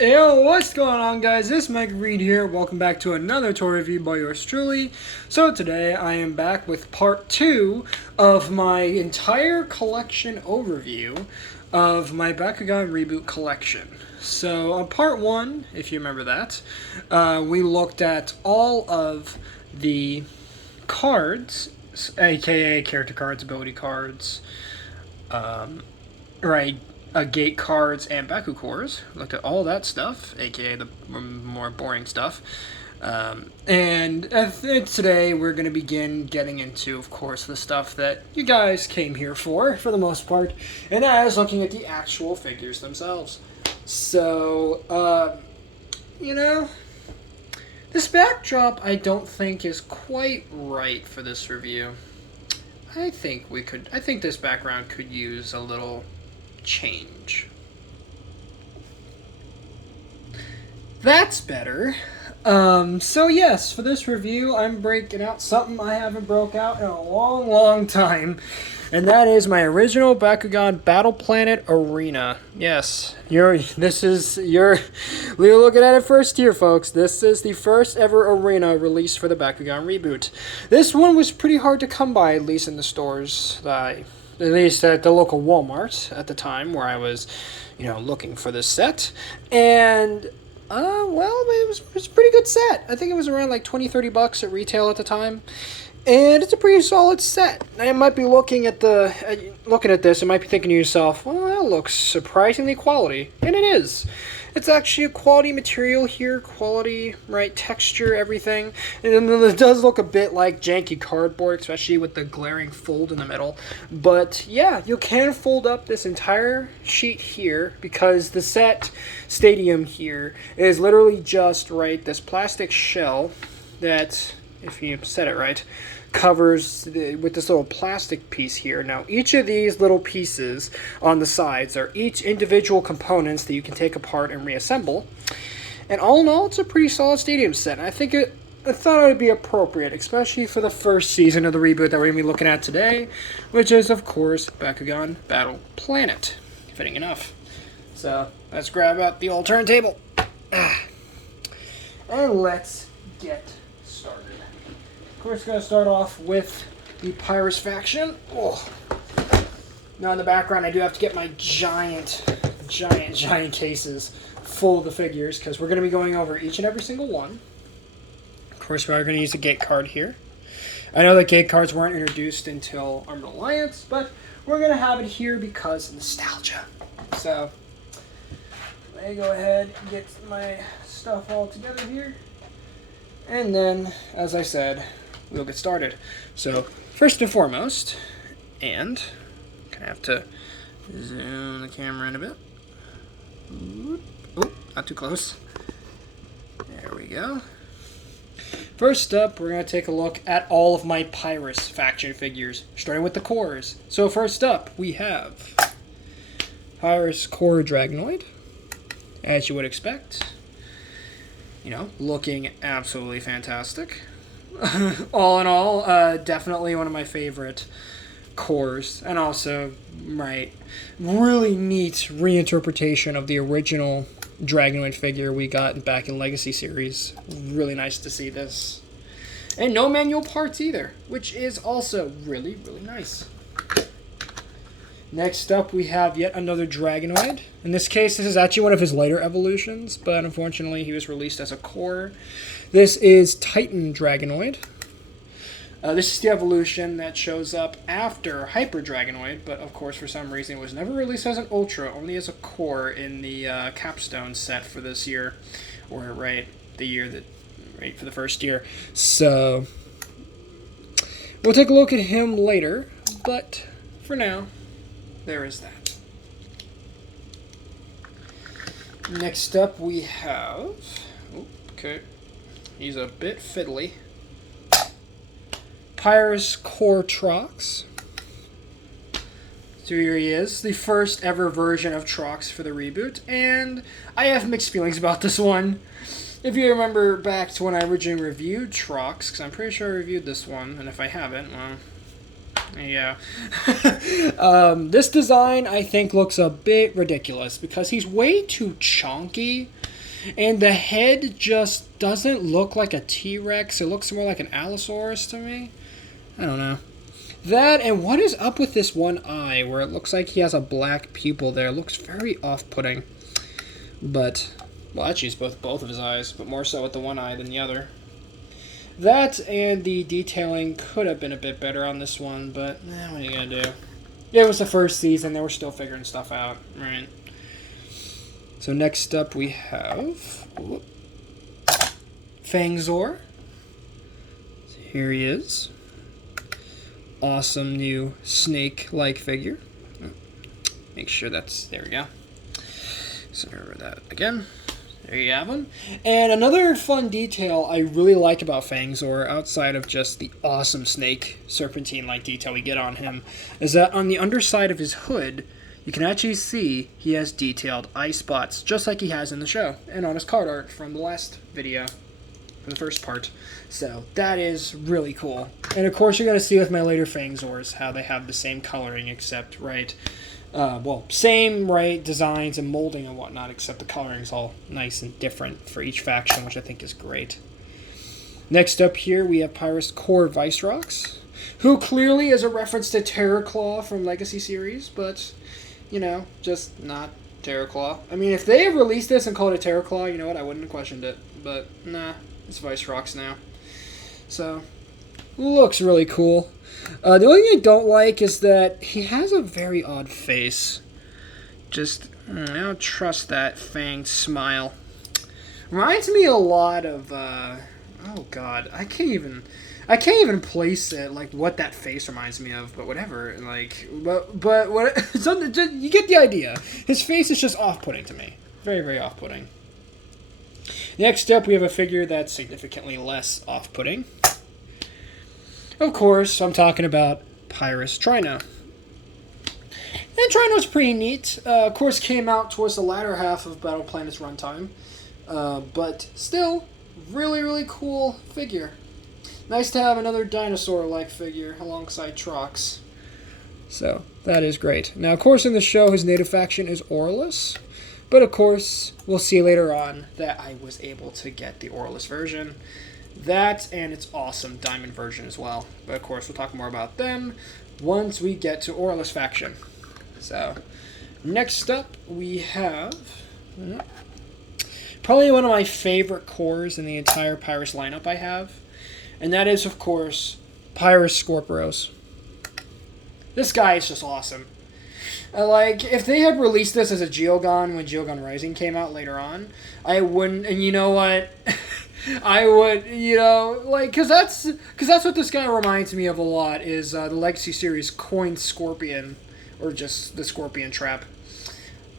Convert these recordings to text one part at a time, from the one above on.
Yo, what's going on, guys? This is Mike Reed here. Welcome back to another toy review by yours truly. So today I am back with part 2 of my entire collection overview of my Bakugan Reboot collection. So on part 1, if you remember that, we looked at all of the cards, aka character cards, ability cards, gate cards and Baku cores. Looked at all that stuff, aka the more boring stuff. And today we're going to begin getting into, of course, the stuff that you guys came here for the most part, and that is looking at the actual figures themselves. So, this backdrop I don't think is quite right for this review. I think this background could use a little change. That's better. So yes, for this review, I'm breaking out something I haven't broke out in a long time, and that is my original Bakugan Battle Planet Arena. Yes, you're looking at it first here, folks. This is the first ever arena released for the Bakugan Reboot. This one was pretty hard to come by, at least in the stores. At least at the local Walmart at the time where I was, looking for this set. And, it was a pretty good set. I think it was around like $20-30 at retail at the time. And it's a pretty solid set. Now, you might be looking at this and might be thinking to yourself, well, that looks surprisingly quality. And it is. It's actually a quality material here, quality, texture, everything. And it does look a bit like janky cardboard, especially with the glaring fold in the middle. But yeah, you can fold up this entire sheet here because the set stadium here is literally just, this plastic shell that, if you said it right, covers with this little plastic piece here. Now, each of these little pieces on the sides are each individual components that you can take apart and reassemble. And all in all, it's a pretty solid stadium set. And I thought it would be appropriate, especially for the first season of the reboot that we're going to be looking at today, which is, of course, Bakugan Battle Planet. Fitting enough. So, let's grab out the old turntable. And let's get started. Of course, going to start off with the Pyrus Faction. Oh. Now, in the background, I do have to get my giant cases full of the figures because we're going to be going over each and every single one. Of course, we are going to use a gate card here. I know that gate cards weren't introduced until Armored Alliance, but we're going to have it here because of nostalgia. So, let me go ahead and get my stuff all together here. And then, as I said, we'll get started. So, first and foremost, and I'm going to have to zoom the camera in a bit. Oh, not too close. There we go. First up, we're going to take a look at all of my Pyrus Faction figures, starting with the cores. So first up, we have Pyrus Core Dragonoid, as you would expect. Looking absolutely fantastic. All in all, definitely one of my favorite cores, and also, really neat reinterpretation of the original Dragonoid figure we got back in Legacy series. Really nice to see this. And no manual parts either, which is also really nice. Next up, we have yet another Dragonoid. In this case, this is actually one of his later evolutions, but unfortunately, he was released as a core. This is Titan Dragonoid. This is the evolution that shows up after Hyper Dragonoid, but of course, for some reason, it was never released as an Ultra, only as a core in the capstone set for this year, or the year that, for the first year. So, we'll take a look at him later, but for now, there is that. Next up, we have... okay. He's a bit fiddly. Pyrus Core Trox. So here he is, the first ever version of Trox for the reboot, and I have mixed feelings about this one. If you remember back to when I originally reviewed Trox, because I'm pretty sure I reviewed this one, and if I haven't, well, Yeah. This design, I think, looks a bit ridiculous because he's way too chonky And the head just doesn't look like a T-Rex. It looks more like an Allosaurus to me. I don't know. That, and what is up with this one eye where it looks like he has a black pupil there? It looks very off-putting. But, well, actually it's both of his eyes, but more so with the one eye than the other. That and the detailing could have been a bit better on this one, but what are you going to do? It was the first season. They were still figuring stuff out, right? So next up we have Fangzor. So here he is. Awesome new snake-like figure. Make sure that's... There we go. So remember that again. There you have him. And another fun detail I really like about Fangzor, outside of just the awesome snake serpentine-like detail we get on him, is that on the underside of his hood, you can actually see he has detailed eye spots, just like he has in the show, and on his card art from the last video, for the first part. So that is really cool. And of course you're going to see with my later Fangzors how they have the same coloring, except, right... same, right, designs and molding and whatnot, except the coloring's all nice and different for each faction, which I think is great. Next up here, we have Pyrus Core Vicerox, who clearly is a reference to Terraclaw from Legacy series, but, you know, just not Terraclaw. I mean, if they had released this and called it Terraclaw, you know what, I wouldn't have questioned it, but nah, it's Vicerox now. So, looks really cool. The only thing I don't like is that he has a very odd face. Just, I don't trust that fanged smile. Reminds me a lot of, oh god, I can't even place it, like, what that face reminds me of, but whatever, like, but what, you get the idea. His face is just off-putting to me. Very, very off-putting. Next up, we have a figure that's significantly less off-putting. Of course, I'm talking about Pyrus Trino. And Trino's pretty neat. Of course, came out towards the latter half of Battle Planet's runtime. But still, really, really cool figure. Nice to have another dinosaur-like figure alongside Trox. So, that is great. Now, of course, in the show, his native faction is Orlus. But, of course, we'll see later on that I was able to get the Orlus version. That and its awesome diamond version as well. But of course, we'll talk more about them once we get to Orlus Faction. So, next up we have probably one of my favorite cores in the entire Pyrus lineup I have. And that is, of course, Pyrus Scorpros. This guy is just awesome. Like, if they had released this as a Geogon when Geogon Rising came out later on, I wouldn't, and you know what... I would, you know, like, because that's what this guy reminds me of a lot, is the Legacy series Coin Scorpion, or just the Scorpion Trap.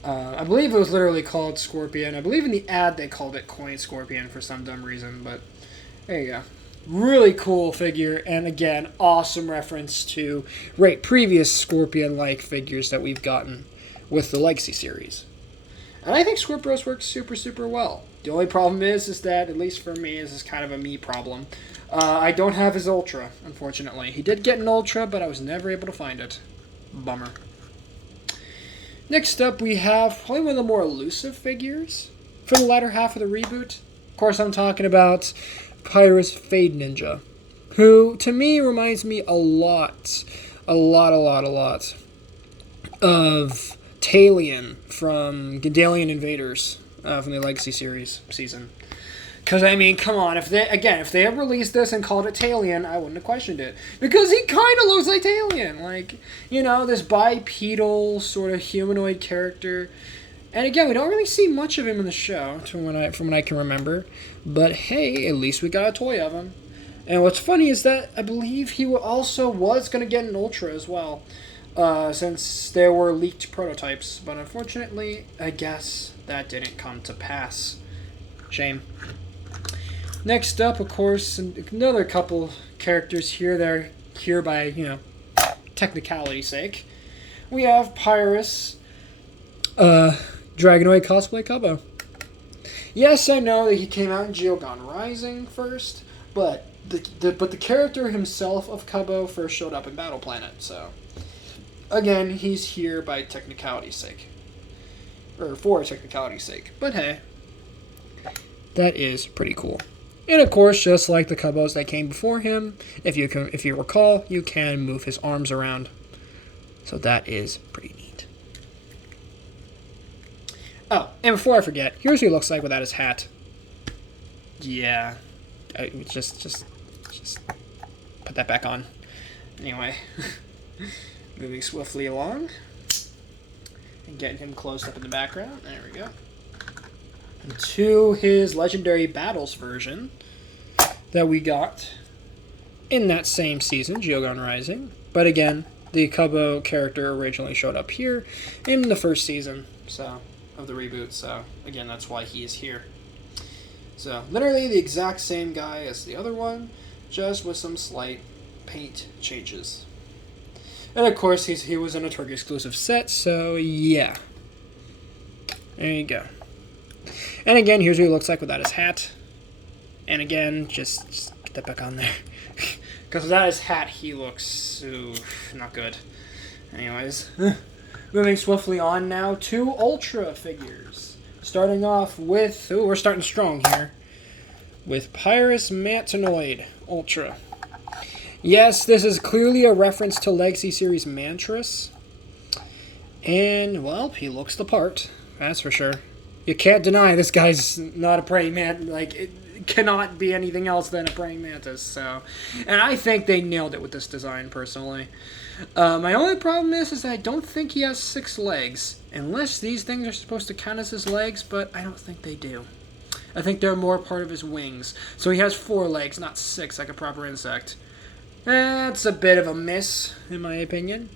I believe it was literally called Scorpion. I believe in the ad they called it Coin Scorpion for some dumb reason, but there you go. Really cool figure, and again, awesome reference to, right, previous Scorpion-like figures that we've gotten with the Legacy series. And I think Scorpros works super, super well. The only problem is that, at least for me, this is kind of a me problem. I don't have his Ultra, unfortunately. He did get an Ultra, but I was never able to find it. Bummer. Next up, we have probably one of the more elusive figures for the latter half of the reboot. Of course, I'm talking about Pyrus Fade Ninja, who, to me, reminds me a lot of Talion from Gandalian Invaders from the Legacy series season. Because, I mean, come on, if they had released this and called it Talion, I wouldn't have questioned it. Because he kind of looks like Talion. Like, you know, this bipedal sort of humanoid character. And again, we don't really see much of him in the show, from what I can remember. But hey, at least we got a toy of him. And what's funny is that I believe he also was going to get an Ultra as well. Since there were leaked prototypes. But unfortunately, I guess that didn't come to pass. Shame. Next up, of course, another couple characters here that are here by, you know, technicality's sake. We have Pyrus, Dragonoid Cosplay Kubbo. Yes, I know that he came out in Geogon Rising first, but the character himself of Kubbo first showed up in Battle Planet, so... Again, he's here by technicality's sake. Or for technicality's sake. But hey. That is pretty cool. And of course, just like the Kubbos that came before him, if you recall, you can move his arms around. So that is pretty neat. Oh, and before I forget, here's what he looks like without his hat. Yeah, just put that back on. Anyway, moving swiftly along and getting him closed up in the background. There we go. And to his Legendary Battles version that we got in that same season, Geogon Rising. But again, the Kubbo character originally showed up here in the first season of the reboot. So again, that's why he is here. So literally the exact same guy as the other one, just with some slight paint changes. And of course, he was in a Target exclusive set, so yeah. There you go. And again, here's what he looks like without his hat. And again, just get that back on there. Because without his hat, he looks not good. Anyways, moving swiftly on now to Ultra figures. Starting off with, we're starting strong here, with Pyrus Matanoid Ultra. Yes, this is clearly a reference to Legacy Series Mantras. And, well, he looks the part, that's for sure. You can't deny this guy's not a praying mantis. Like, it cannot be anything else than a praying mantis. So, and I think they nailed it with this design, personally. My only problem is that I don't think he has 6 legs. Unless these things are supposed to count as his legs, but I don't think they do. I think they're more part of his wings. So he has 4 legs, not 6, like a proper insect. That's a bit of a miss, in my opinion.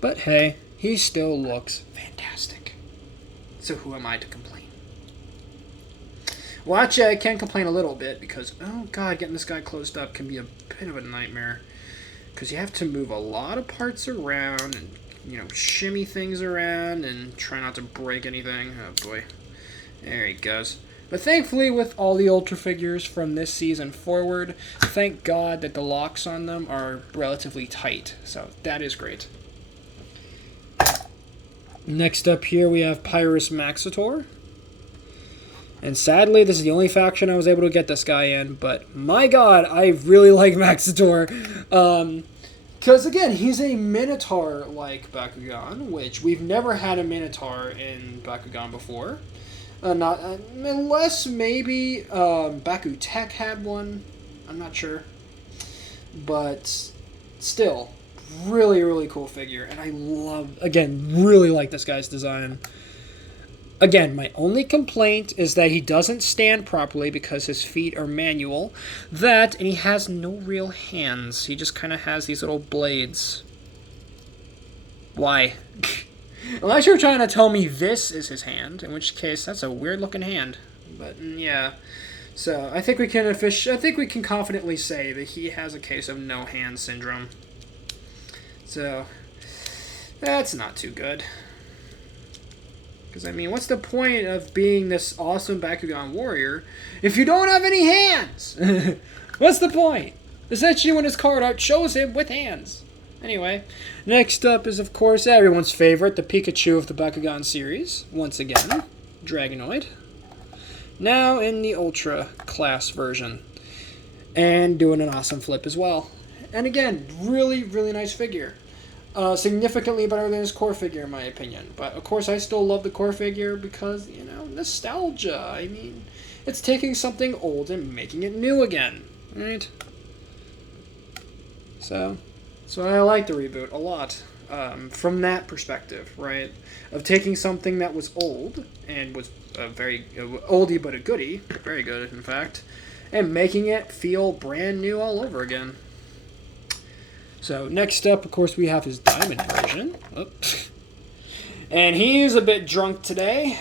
But hey, he still looks fantastic. So who am I to complain? Well, actually, I can complain a little bit because, oh god, getting this guy closed up can be a bit of a nightmare. Because you have to move a lot of parts around and, shimmy things around and try not to break anything. Oh boy. There he goes. But thankfully, with all the Ultra figures from this season forward, thank God that the locks on them are relatively tight. So that is great. Next up here, we have Pyrus Maxitor. And sadly, this is the only faction I was able to get this guy in. But my god, I really like Maxitor. Because again, he's a Minotaur-like Bakugan, which we've never had a Minotaur in Bakugan before. Unless maybe Baku Tech had one. I'm not sure. But still, really, really cool figure. And I really like this guy's design. Again, my only complaint is that he doesn't stand properly because his feet are manual. And he has no real hands. He just kind of has these little blades. Why? Unless you're trying to tell me this is his hand, in which case that's a weird looking hand. But yeah, so I think we can confidently say that he has a case of no hand syndrome. So that's not too good. Because I mean, what's the point of being this awesome Bakugan warrior if you don't have any hands? What's the point? Essentially, when his card art shows him with hands. Anyway, next up is, of course, everyone's favorite, the Pikachu of the Bakugan series. Once again, Dragonoid. Now in the Ultra class version. And doing an awesome flip as well. And again, really, really nice figure. Significantly better than his core figure, in my opinion. But, of course, I still love the core figure because, nostalgia. I mean, it's taking something old and making it new again. Right? So I like the reboot a lot from that perspective, right? Of taking something that was old and was a very oldie but a goodie, very good in fact, and making it feel brand new all over again. So next up, of course, we have his diamond version. And he's a bit drunk today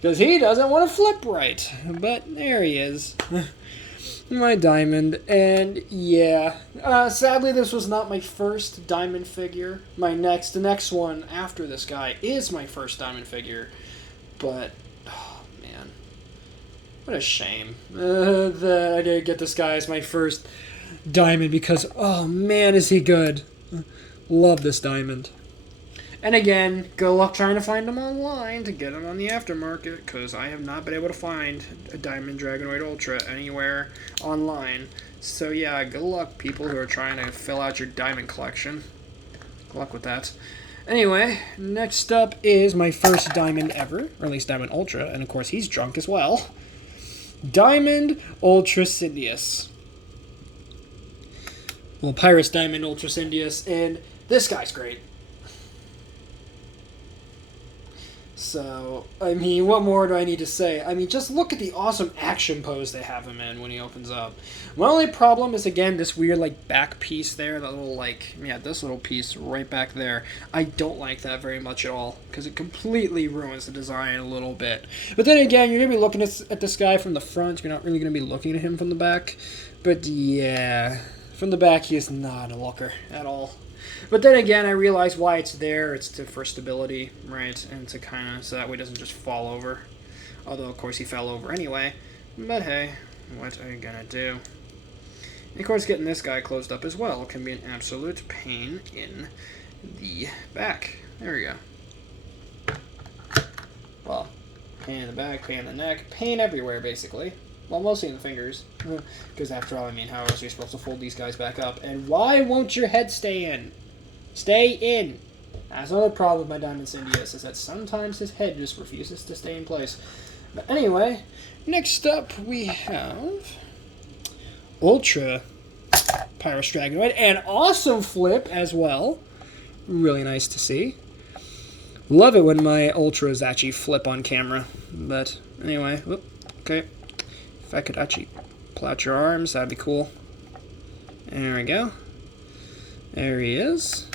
because he doesn't want to flip right. But there he is. My diamond, and yeah, sadly this was not my first diamond figure. The next one after this guy is my first diamond figure, but, oh man, what a shame that I didn't get this guy as my first diamond because, oh man, is he good. Love this diamond. And again, good luck trying to find them online to get them on the aftermarket, because I have not been able to find a Diamond Dragonoid Ultra anywhere online. So yeah, good luck, people who are trying to fill out your Diamond collection. Good luck with that. Anyway, next up is my first Diamond ever, or at least Diamond Ultra, and of course he's drunk as well. Diamond Ultra Cindius. Well, Pyrus Diamond Ultra Cindius, and this guy's great. So, I mean, what more do I need to say? I mean, just look at the awesome action pose they have him in when he opens up. My only problem is, again, this weird, like, back piece there, that little, like, yeah, this little piece right back there. I don't like that very much at all, because it completely ruins the design a little bit. But then again, you're going to be looking at this guy from the front, you're not really going to be looking at him from the back. But, yeah, from the back, he is not a looker at all. But then again, I realize why it's there. It's for stability, right? And to kind of, so that way it doesn't just fall over. Although, of course, he fell over anyway. But hey, what are you gonna do? And of course, getting this guy closed up as well can be an absolute pain in the back. There we go. Well, pain in the back, pain in the neck, pain everywhere, basically. Well, mostly in the fingers. Because after all, I mean, how else are you supposed to fold these guys back up? And why won't your head stay in? Stay in! That's another problem with my Diamond Cindius, is that sometimes his head just refuses to stay in place. But anyway, next up we have Ultra Pyrus Dragonoid. An awesome flip as well. Really nice to see. Love it when my Ultras actually flip on camera. But anyway, whoop, okay. If I could actually pull out your arms, that'd be cool. There we go. There he is.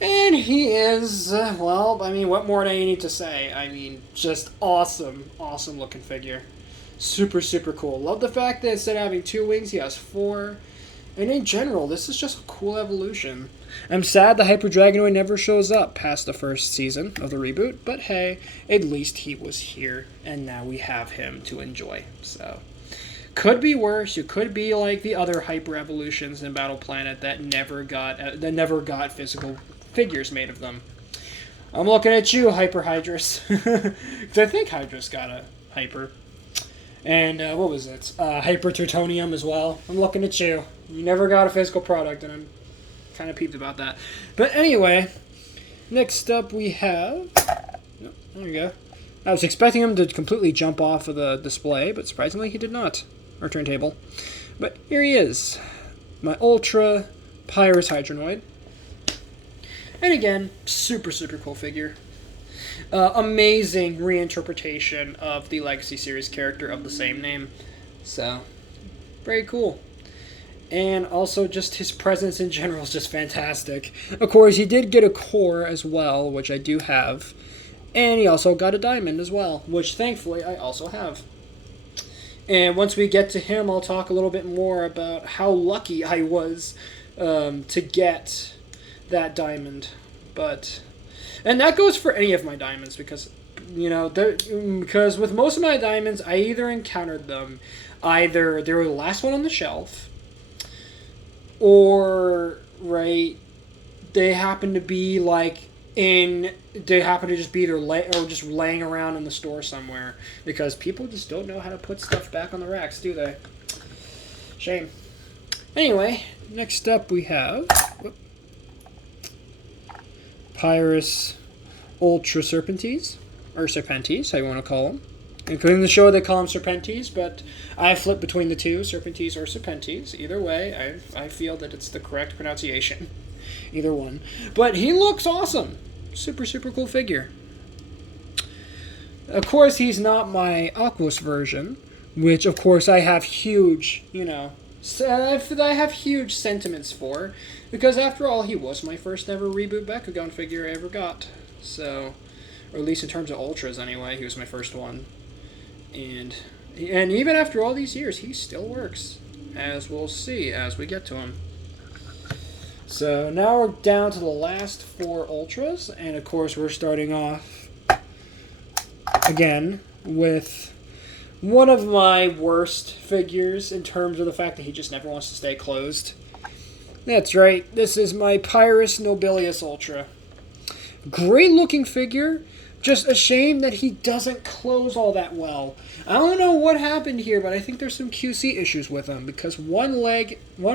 And he is, well, I mean, what more do I need to say? I mean, just awesome, awesome looking figure. Super, super cool. Love the fact that instead of having 2 wings, he has 4. And in general, this is just a cool evolution. I'm sad the Hyper Dragonoid never shows up past the first season of the reboot, but hey, at least he was here, and now we have him to enjoy. So, could be worse. You could be like the other Hyper evolutions in Battle Planet that never got physical figures made of them. I'm looking at you, Hyper Hydrous. I think Hydrous got a Hyper. And what was it? Hyper Tertonium as well. I'm looking at you. You never got a physical product, and I'm kind of peeved about that. But anyway, next up we have... Oh, there we go. I was expecting him to completely jump off of the display, but surprisingly he did not. Or turntable. But here he is. My Ultra Pyrus Hydronoid. And again, super, super cool figure. Amazing reinterpretation of the Legacy Series character of the same name. So, very cool. And also just his presence in general is just fantastic. Of course, he did get a core as well, which I do have. And he also got a diamond as well, which thankfully I also have. And once we get to him, I'll talk a little bit more about how lucky I was to get that diamond. And that goes for any of my diamonds, because, you know, because with most of my diamonds, I either encountered them, either they were the last one on the shelf, or, right, they happen to be, like, they happen to just be either just laying around in the store somewhere, because people just don't know how to put stuff back on the racks, do they? Shame. Anyway, next up we have Pyrus Ultra Serpentes, or Serpentes, how you want to call them. Including the show, they call them Serpentes, but I flip between the two, Serpentes or Serpentes. Either way, I feel that it's the correct pronunciation. Either one. But he looks awesome. Super, super cool figure. Of course, he's not my Aquos version, which, of course, I have huge, I have huge sentiments for, because after all, he was my first ever Reboot Bakugan figure I ever got. So, or at least in terms of Ultras anyway, he was my first one. And even after all these years, he still works, as we'll see as we get to him. So now we're down to the last 4 Ultras, and of course we're starting off again with one of my worst figures in terms of the fact that he just never wants to stay closed. That's right, this is my Pyrus Nobelius Ultra. Great looking figure. Just a shame that he doesn't close all that well. I don't know what happened here, but I think there's some QC issues with him because one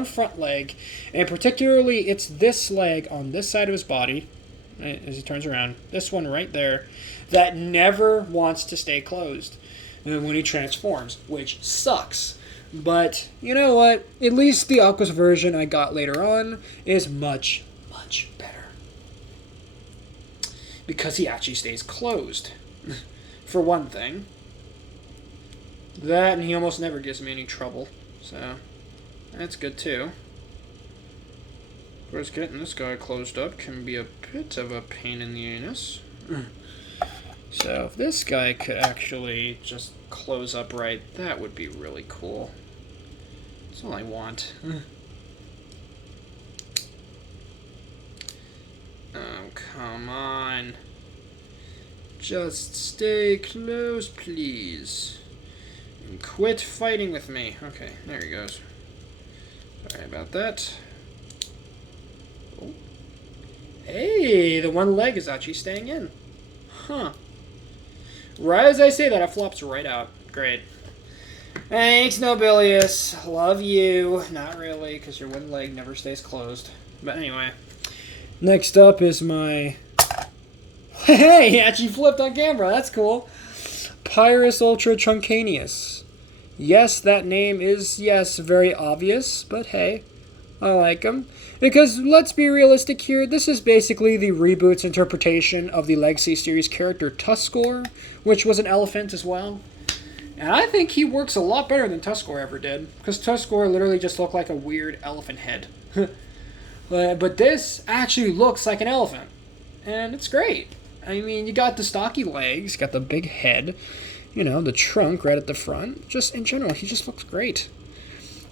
front leg, and particularly it's this leg on this side of his body, as he turns around, this one right there, that never wants to stay closed when he transforms, which sucks. But you know what? At least the Aquos version I got later on is much, much better. Because he actually stays closed, for one thing. That, and he almost never gives me any trouble, so that's good too. Of course, getting this guy closed up can be a bit of a pain in the anus. So if this guy could actually just close up right, that would be really cool. That's all I want. Oh, come on. Just stay close, please. And quit fighting with me. Okay, there he goes. Sorry about that. Oh. Hey, the one leg is actually staying in. Huh. Right as I say that, it flops right out. Great. Thanks, Nobelius. Love you. Not really, because your one leg never stays closed. But anyway. Next up is my... Hey, he actually flipped on camera. That's cool. Pyrus Ultra Truncanius. Yes, that name is, very obvious, but hey, I like him. Because, let's be realistic here, this is basically the Reboot's interpretation of the Legacy Series character Tuskor, which was an elephant as well. And I think he works a lot better than Tuskor ever did, because Tuskor literally just looked like a weird elephant head. But this actually looks like an elephant, and it's great. I mean, you got the stocky legs, you got the big head, you know, the trunk right at the front. Just in general, he just looks great.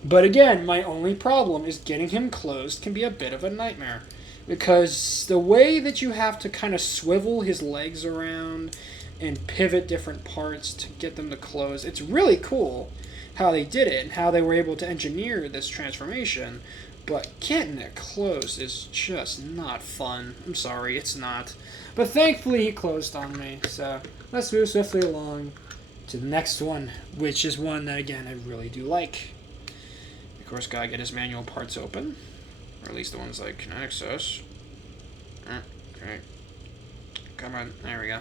But again, my only problem is getting him closed can be a bit of a nightmare. Because the way that you have to kind of swivel his legs around and pivot different parts to get them to close, it's really cool how they did it and how they were able to engineer this transformation. But getting it closed is just not fun. I'm sorry, it's not. But thankfully he closed on me, so let's move swiftly along to the next one, which is one that, again, I really do like. Of course, gotta get his manual parts open, or at least the ones I can access. Okay. Come on, there we go.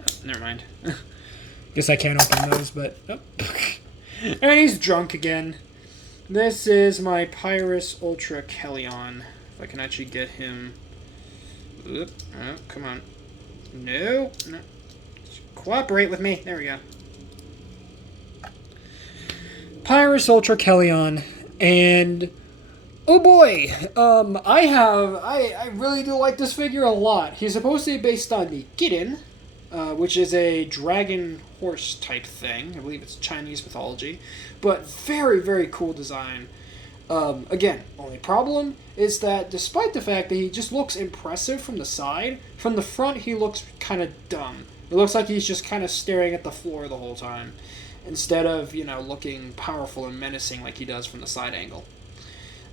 Oh, never mind. Guess I can't open those, but... Oh. And he's drunk again. This is my Pyrus Ultra Kellion. If I can actually get him... Oop. Oh, come on. No. Cooperate with me. There we go. Pyrus Ultra Kellion. And... oh boy! I really do like this figure a lot. He's supposed to be based on the Gideon, which is a dragon horse type thing. I believe it's Chinese mythology. But very, very cool design. Again, only problem is that despite the fact that he just looks impressive from the side, from the front he looks kind of dumb. It looks like he's just kind of staring at the floor the whole time, instead of, you know, looking powerful and menacing like he does from the side angle.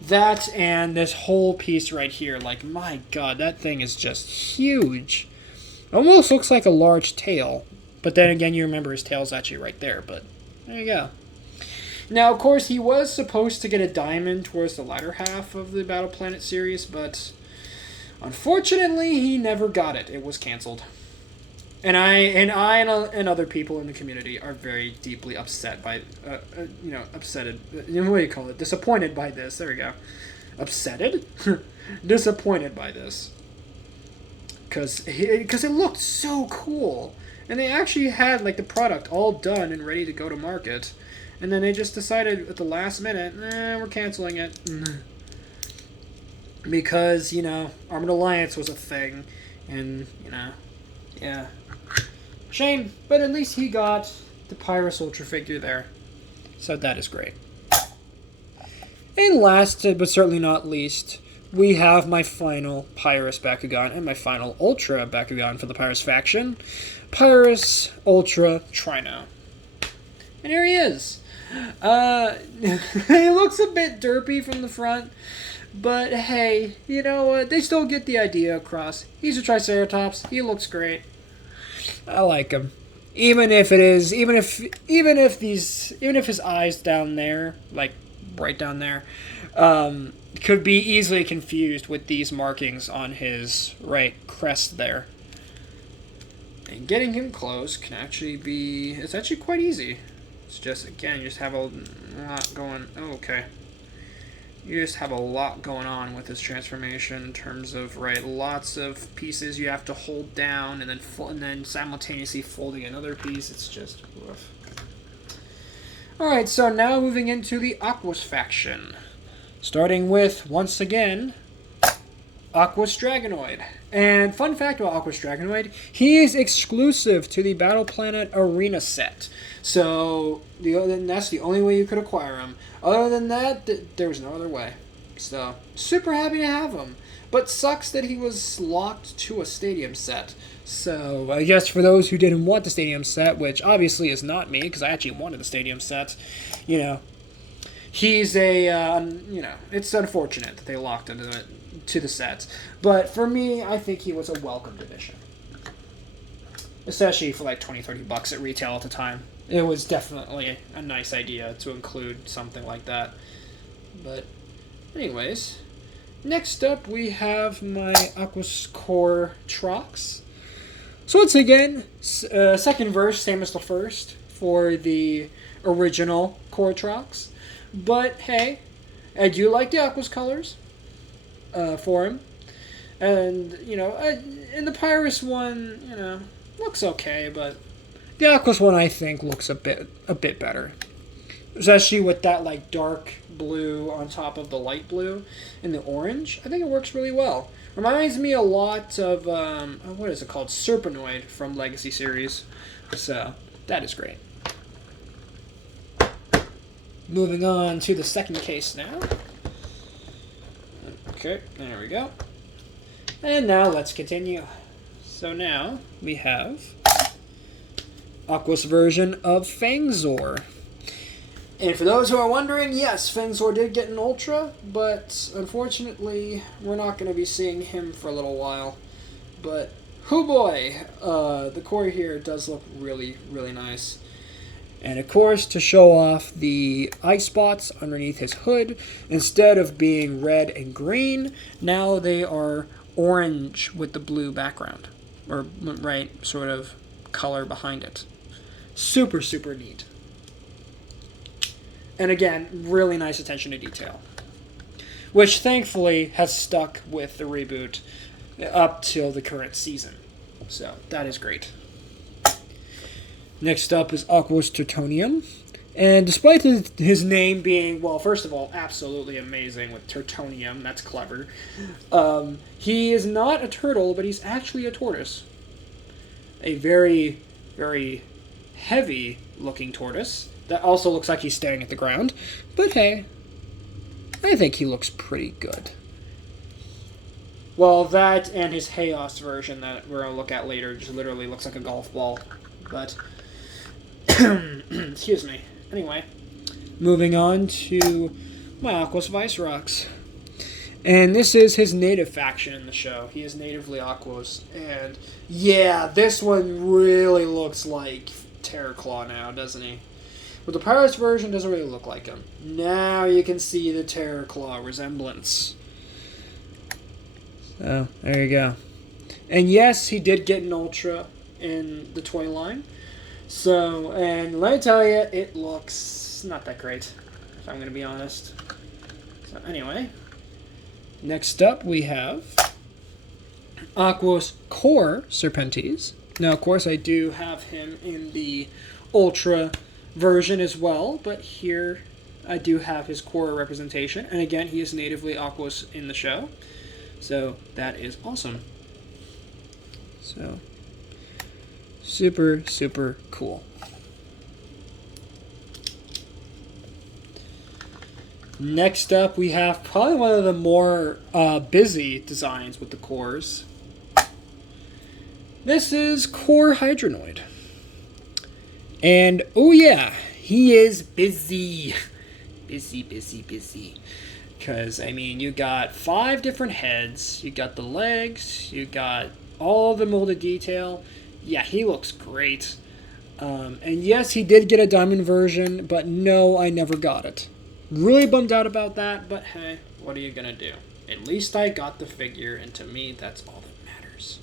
That and this whole piece right here, like, my god, that thing is just huge. Almost looks like a large tail, but then again, you remember his tail's actually right there, but there you go. Now, of course, he was supposed to get a diamond towards the latter half of the Battle Planet series, but unfortunately, he never got it. It was canceled. And I and other people in the community are very deeply upset by, upsetted. What do you call it? Disappointed by this. There we go. Upsetted? Disappointed by this. Because it looked so cool. And they actually had, like, the product all done and ready to go to market. And then they just decided at the last minute, we're canceling it. Because, you know, Armored Alliance was a thing. And, you know, yeah. Shame, but at least he got the Pyrus Ultra figure there. So that is great. And last, but certainly not least, we have my final Pyrus Bakugan and my final Ultra Bakugan for the Pyrus Faction. Pyrus Ultra Trino. And here he is. He looks a bit derpy from the front, But hey, you know what? They still get the idea across. He's a Triceratops. He looks great. I like him. Even if his eyes down there, like right down there, could be easily confused with these markings on his right crest there. And getting him close can actually be, it's actually quite easy. It's just, again, you just have a lot going, oh, okay. You just have a lot going on with this transformation in terms of, right, lots of pieces you have to hold down and then simultaneously folding another piece. It's just rough. Alright, so now moving into the Aquos faction. Starting with, once again, Aquos Dragonoid. And fun fact about Aquos Dragonoid, he is exclusive to the Battle Planet Arena set. So that's the only way you could acquire him. Other than that, there was no other way. So, super happy to have him. But sucks that he was locked to a stadium set. So, I guess for those who didn't want the stadium set, which obviously is not me, because I actually wanted the stadium set, you know, he's it's unfortunate that they locked him to the sets. But for me, I think he was a welcomed addition. Especially for like $20-$30 at retail at the time. It was definitely a nice idea to include something like that. But anyways, next up we have my Aquos Core Trox. So once again, second verse, same as the first, for the original Core Trox. But hey, I do like the Aquos colors for him. And, you know, in the Pyrus one, you know, looks okay, but the Aquos one, I think, looks a bit better. Especially with that, like, dark blue on top of the light blue and the orange. I think it works really well. Reminds me a lot of, what is it called? Serpenoid from Legacy series. So, that is great. Moving on to the second case now. Okay, there we go. And now let's continue. So now we have Aquos version of Fangzor. And for those who are wondering, yes, Fangzor did get an Ultra, but unfortunately, we're not going to be seeing him for a little while. But, oh boy, the core here does look really, really nice. And of course, to show off the eye spots underneath his hood, instead of being red and green, now they are orange with the blue background. Or, right, sort of color behind it. Super, super neat. And again, really nice attention to detail. Which thankfully has stuck with the reboot up till the current season. So, that is great. Next up is Aquos Tertonium. And despite his name being, well, first of all, absolutely amazing with Tertonium, that's clever, he is not a turtle, but he's actually a tortoise. A very, very heavy-looking tortoise. That also looks like he's staring at the ground. But hey, I think he looks pretty good. Well, that and his Chaos version that we're going to look at later just literally looks like a golf ball. But, excuse me. Anyway, moving on to my Aquos Vicerox. And this is his native faction in the show. He is natively Aquos. And yeah, this one really looks like Terraclaw now, doesn't he? But the Pyrus version doesn't really look like him. Now you can see the Terraclaw resemblance. So, there you go. And yes, he did get an Ultra in the toy line. So, and let me tell you, it looks not that great, if I'm going to be honest. So, anyway. Next up, we have Aquos Core Serpentes. Now, of course, I do have him in the Ultra version as well, but here I do have his core representation. And again, he is natively Aquos in the show. So, that is awesome. So, super, super cool. Next up, we have probably one of the more busy designs with the cores. This is Core Hydronoid. And, oh yeah, he is busy. Busy, busy, busy. Because, I mean, you got 5 different heads, you got the legs, you got all the molded detail. Yeah, he looks great. And yes, he did get a diamond version, but no, I never got it. Really bummed out about that, but hey, what are you gonna do? At least I got the figure, and to me, that's all that matters.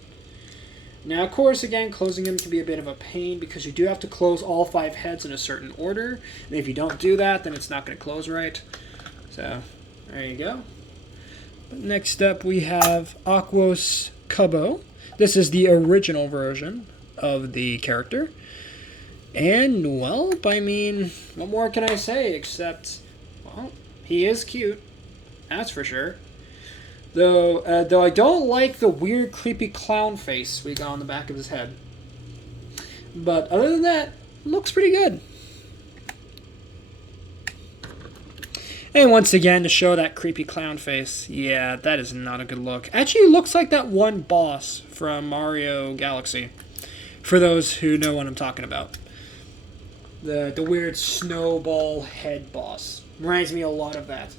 Now, of course, again, closing him can be a bit of a pain because you do have to close all 5 heads in a certain order, and if you don't do that, then it's not going to close right. So, there you go. But next up, we have Aquos Kubbo. This is the original version of the character. And, well, I mean, what more can I say except, well, he is cute. That's for sure. Though I don't like the weird, creepy clown face we got on the back of his head. But other than that, looks pretty good. And once again, to show that creepy clown face, yeah, that is not a good look. Actually, looks like that one boss from Mario Galaxy, for those who know what I'm talking about. The weird snowball head boss. Reminds me a lot of that.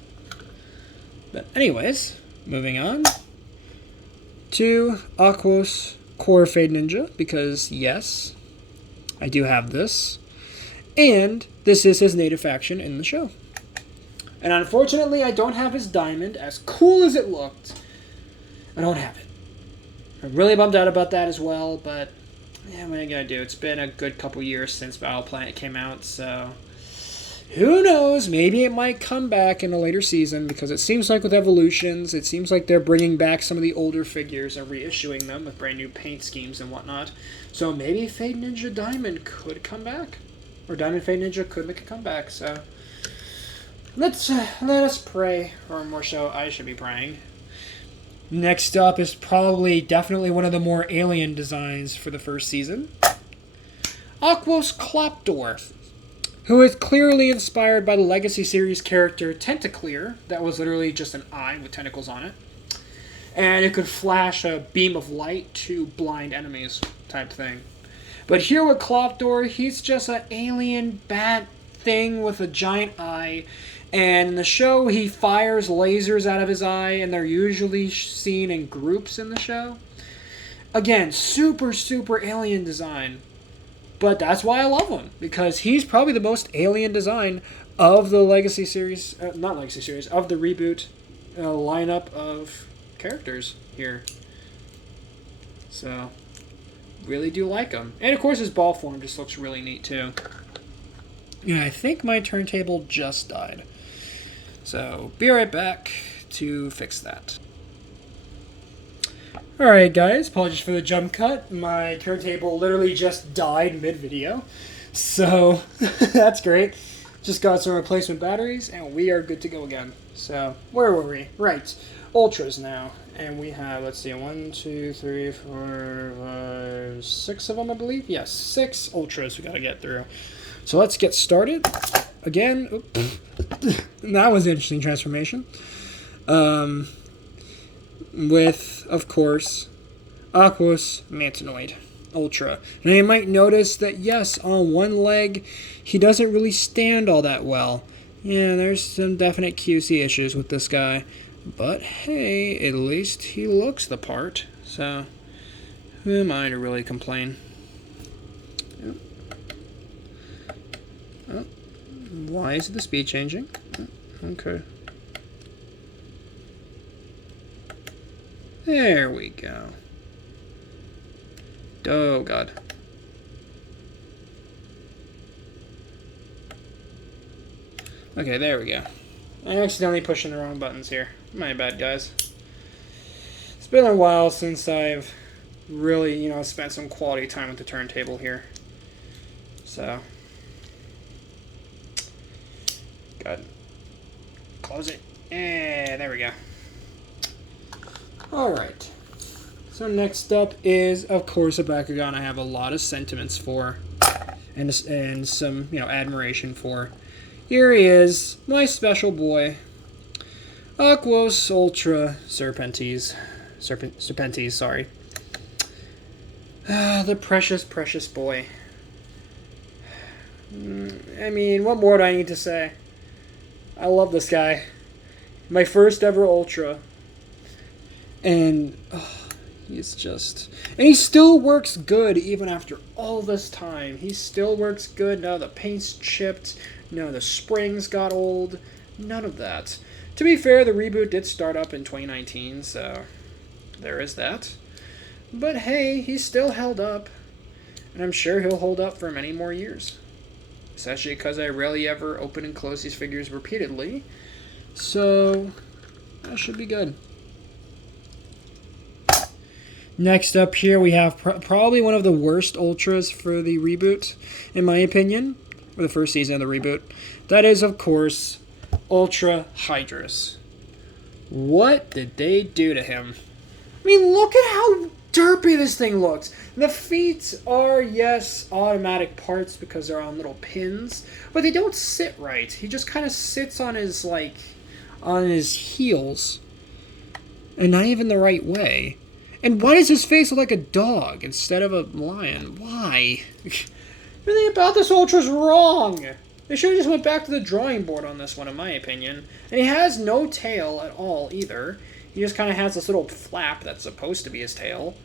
But anyways, moving on to Aquos Core Fade Ninja, because yes, I do have this. And this is his native faction in the show. And unfortunately, I don't have his diamond. As cool as it looked, I don't have it. I'm really bummed out about that as well, but yeah, what are you gonna do? It's been a good couple years since Battle Planet came out, so who knows? Maybe it might come back in a later season, because it seems like with Evolutions, it seems like they're bringing back some of the older figures and reissuing them with brand new paint schemes and whatnot. So maybe Fade Ninja Diamond could come back, or Diamond Fade Ninja could make a comeback. So let us pray, or more so, I should be praying. Next up is definitely one of the more alien designs for the first season. Aquos Klopdor, who is clearly inspired by the Legacy series character Tentaclear, that was literally just an eye with tentacles on it. And it could flash a beam of light to blind enemies, type thing. But here with Klopdor, he's just an alien bat thing with a giant eye. And in the show, he fires lasers out of his eye, and they're usually seen in groups in the show. Again, super, super alien design. But that's why I love him, because he's probably the most alien design of the Legacy series, not Legacy series, of the Reboot lineup of characters here. So, really do like him. And of course his ball form just looks really neat too. Yeah, I think my turntable just died. So, be right back to fix that. Alright guys, apologies for the jump cut. My turntable literally just died mid-video. So, that's great. Just got some replacement batteries, and we are good to go again. So, where were we? Right, Ultras now. And we have, let's see, 1, 2, 3, 4, 5, 6 of them, I believe? Yes, 6 Ultras we gotta get through. So let's get started. Again, that was an interesting transformation. With, of course, Aquos Matanoid Ultra. And you might notice that, yes, on one leg, he doesn't really stand all that well. Yeah, there's some definite QC issues with this guy. But, hey, at least he looks the part. So, who am I to really complain? Yep. Oh, why is the speed changing? Okay. There we go. Oh, God. Okay, there we go. I'm accidentally pushing the wrong buttons here. My bad, guys. It's been a while since I've really, spent some quality time with the turntable here. So, good. Close it. And there we go. Alright. So next up is, of course, a Bakugan I have a lot of sentiments for. And some, admiration for. Here he is, my special boy. Aquos Ultra Serpentes. Serpentes, sorry. The precious, precious boy. I mean, what more do I need to say? I love this guy. My first ever Ultra. And he's just... And he still works good even after all this time. He still works good. Now the paint's chipped. No, the springs got old. None of that. To be fair, the reboot did start up in 2019, so there is that. But hey, he's still held up. And I'm sure he'll hold up for many more years. Especially because I rarely ever open and close these figures repeatedly. So, that should be good. Next up here, we have probably one of the worst Ultras for the reboot, in my opinion. For the first season of the reboot. That is, of course, Ultra Hydrous. What did they do to him? I mean, look at how derpy this thing looks. The feet are, yes, automatic parts because they're on little pins, but they don't sit right. He just kind of sits on his, like, on his heels, and not even the right way. And why does his face look like a dog instead of a lion? Why? Everything about this Ultra's wrong. They should have just went back to the drawing board on this one, in my opinion. And he has no tail at all, either. He just kind of has this little flap that's supposed to be his tail.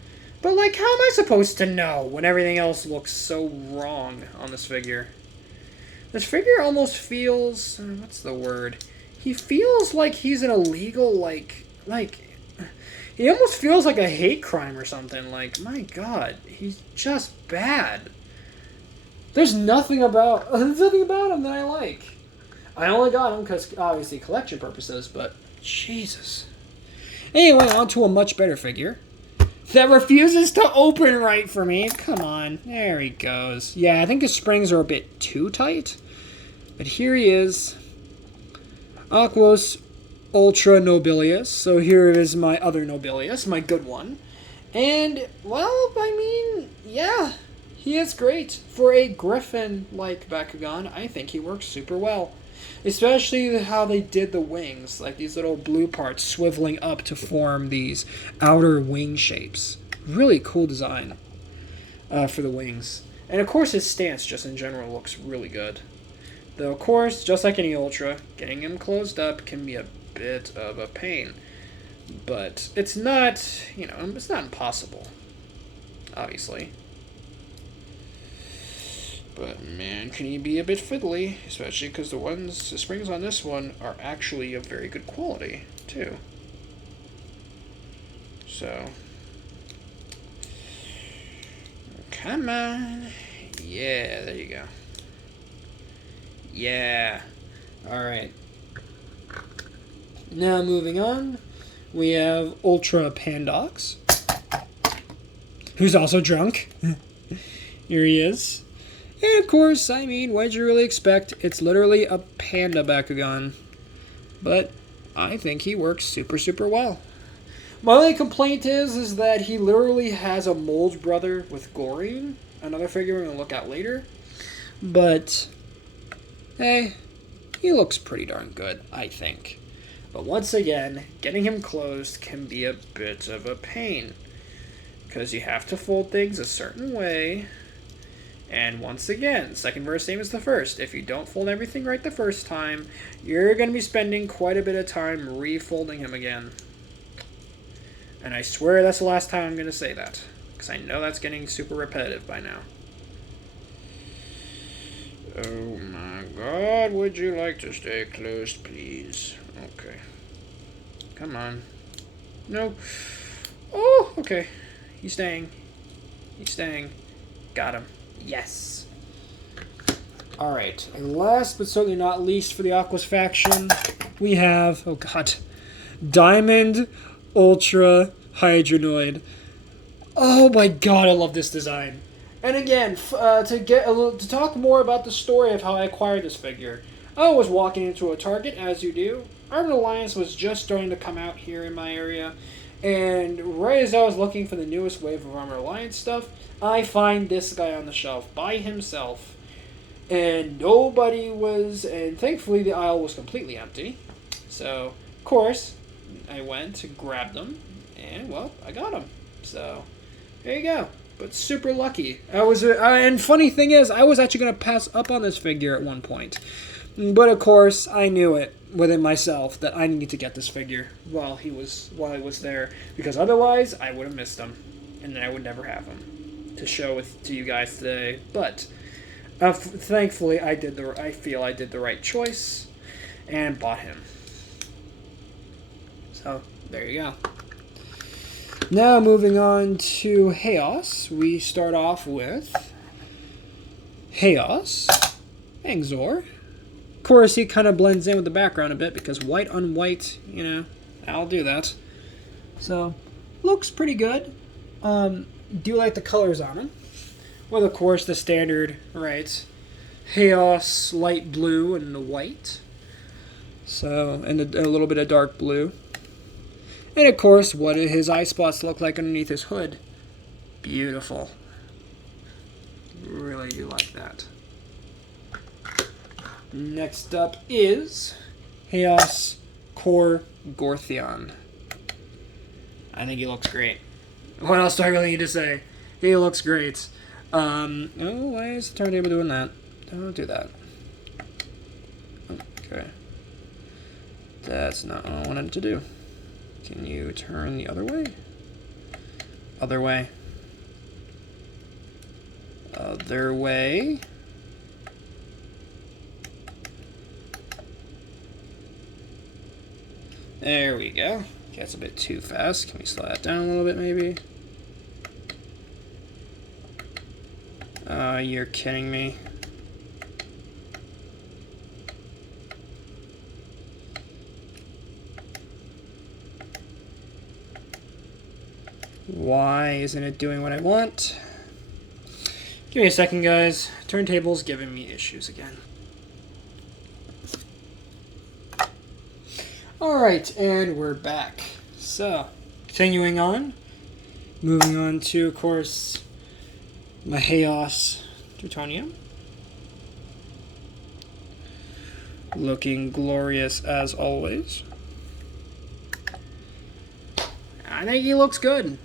But, like, how am I supposed to know when everything else looks so wrong on this figure? This figure almost feels... what's the word? He feels like he's an illegal, like... He almost feels like a hate crime or something. Like, my God, he's just bad. There's nothing about him that I like. I only got him because, obviously, collection purposes, but Jesus. Anyway, on to a much better figure that refuses to open right for me. Come on. There he goes. Yeah, I think his springs are a bit too tight. But here he is. Aquos Ultra Nobelius. So here is my other Nobelius, my good one. And, well, I mean, yeah, he is great. For a Griffin-like Bakugan, I think he works super well. Especially how they did the wings, like these little blue parts swiveling up to form these outer wing shapes. Really cool design for the wings. And of course his stance just in general looks really good. Though of course, just like any Ultra, getting him closed up can be a bit of a pain. But it's not, you know, it's not impossible. Obviously. But man, can he be a bit fiddly, especially because the springs on this one are actually of very good quality, too. So, come on. Yeah, there you go. Yeah. Alright. Now moving on, we have Ultra Pandox, who's also drunk. Here he is. And of course, I mean, what did you really expect? It's literally a panda Bakugan. But I think he works super, super well. My only complaint is that he literally has a mold brother with Gorthion, another figure we're going to look at later. But, hey, he looks pretty darn good, I think. But once again, getting him closed can be a bit of a pain. Because you have to fold things a certain way. And once again, second verse same as the first. If you don't fold everything right the first time, you're going to be spending quite a bit of time refolding him again. And I swear that's the last time I'm going to say that. Because I know that's getting super repetitive by now. Oh my God, would you like to stay closed, please? Okay. Come on. No. Oh, okay. He's staying. He's staying. Got him. Yes. Alright, and last but certainly not least for the Aquos faction, we have, oh god, Diamond Ultra Hydronoid. Oh my god, I love this design. And again, to talk more about the story of how I acquired this figure, I was walking into a Target, as you do. Urban Alliance was just starting to come out here in my area, and right as I was looking for the newest wave of Armor Alliance stuff, I find this guy on the shelf by himself. And nobody was, and thankfully the aisle was completely empty. So, of course, I went to grab them, and well, I got them. So, there you go. But super lucky. And funny thing is, I was actually going to pass up on this figure at one point. But of course, I knew it within myself that I need to get this figure while he was there, because otherwise I would have missed him, and then I would never have him to show to you guys today. But thankfully, I feel I did the right choice and bought him. So there you go. Now moving on to Chaos, we start off with Chaos Angzor. Of course, he kind of blends in with the background a bit because white on white, you know, I'll do that. So, looks pretty good. Do like the colors on him. Well, of course, the standard, right, Chaos light blue and the white. So, and a little bit of dark blue. And of course, what do his eye spots look like underneath his hood? Beautiful. Really do like that. Next up is Chaos Gorthion. I think he looks great. What else do I really need to say? He looks great. Oh, why is the turntable doing that? Don't do that. Okay. That's not what I wanted to do. Can you turn the other way? Other way. Other way. There we go. Okay, that's a bit too fast. Can we slow that down a little bit, maybe? You're kidding me. Why isn't it doing what I want? Give me a second, guys. Turntable's giving me issues again. Alright, and we're back. So, continuing on. Moving on to, of course, my Chaos Teutonium. Looking glorious as always. I think he looks good.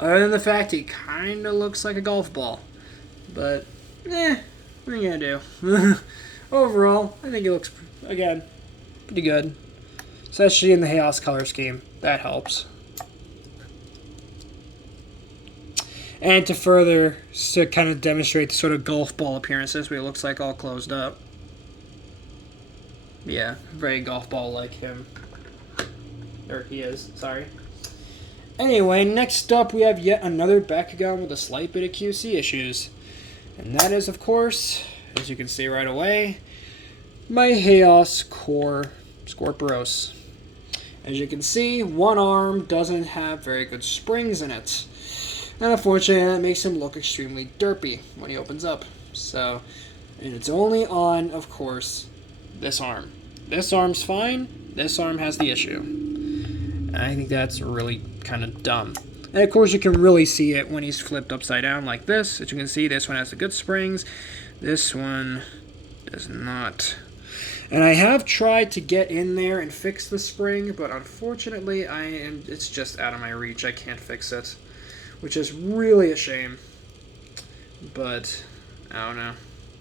Other than the fact he kind of looks like a golf ball. But, what are you going to do? Overall, I think he looks, again, pretty good. Especially in the Chaos color scheme. That helps. And to further kind of demonstrate the sort of golf ball appearances, where it looks like all closed up. Yeah, very golf ball like him. Or he is, sorry. Anyway, next up we have yet another Bakugan with a slight bit of QC issues. And that is, of course, as you can see right away, my Chaos Core Scorpros. As you can see, one arm doesn't have very good springs in it. And unfortunately, that makes him look extremely derpy when he opens up. So, and it's only on, of course, this arm. This arm's fine, this arm has the issue. And I think that's really kind of dumb. And of course, you can really see it when he's flipped upside down like this. As you can see, this one has the good springs. This one does not. And I have tried to get in there and fix the spring, but unfortunately, it's just out of my reach. I can't fix it, which is really a shame. But, I don't know.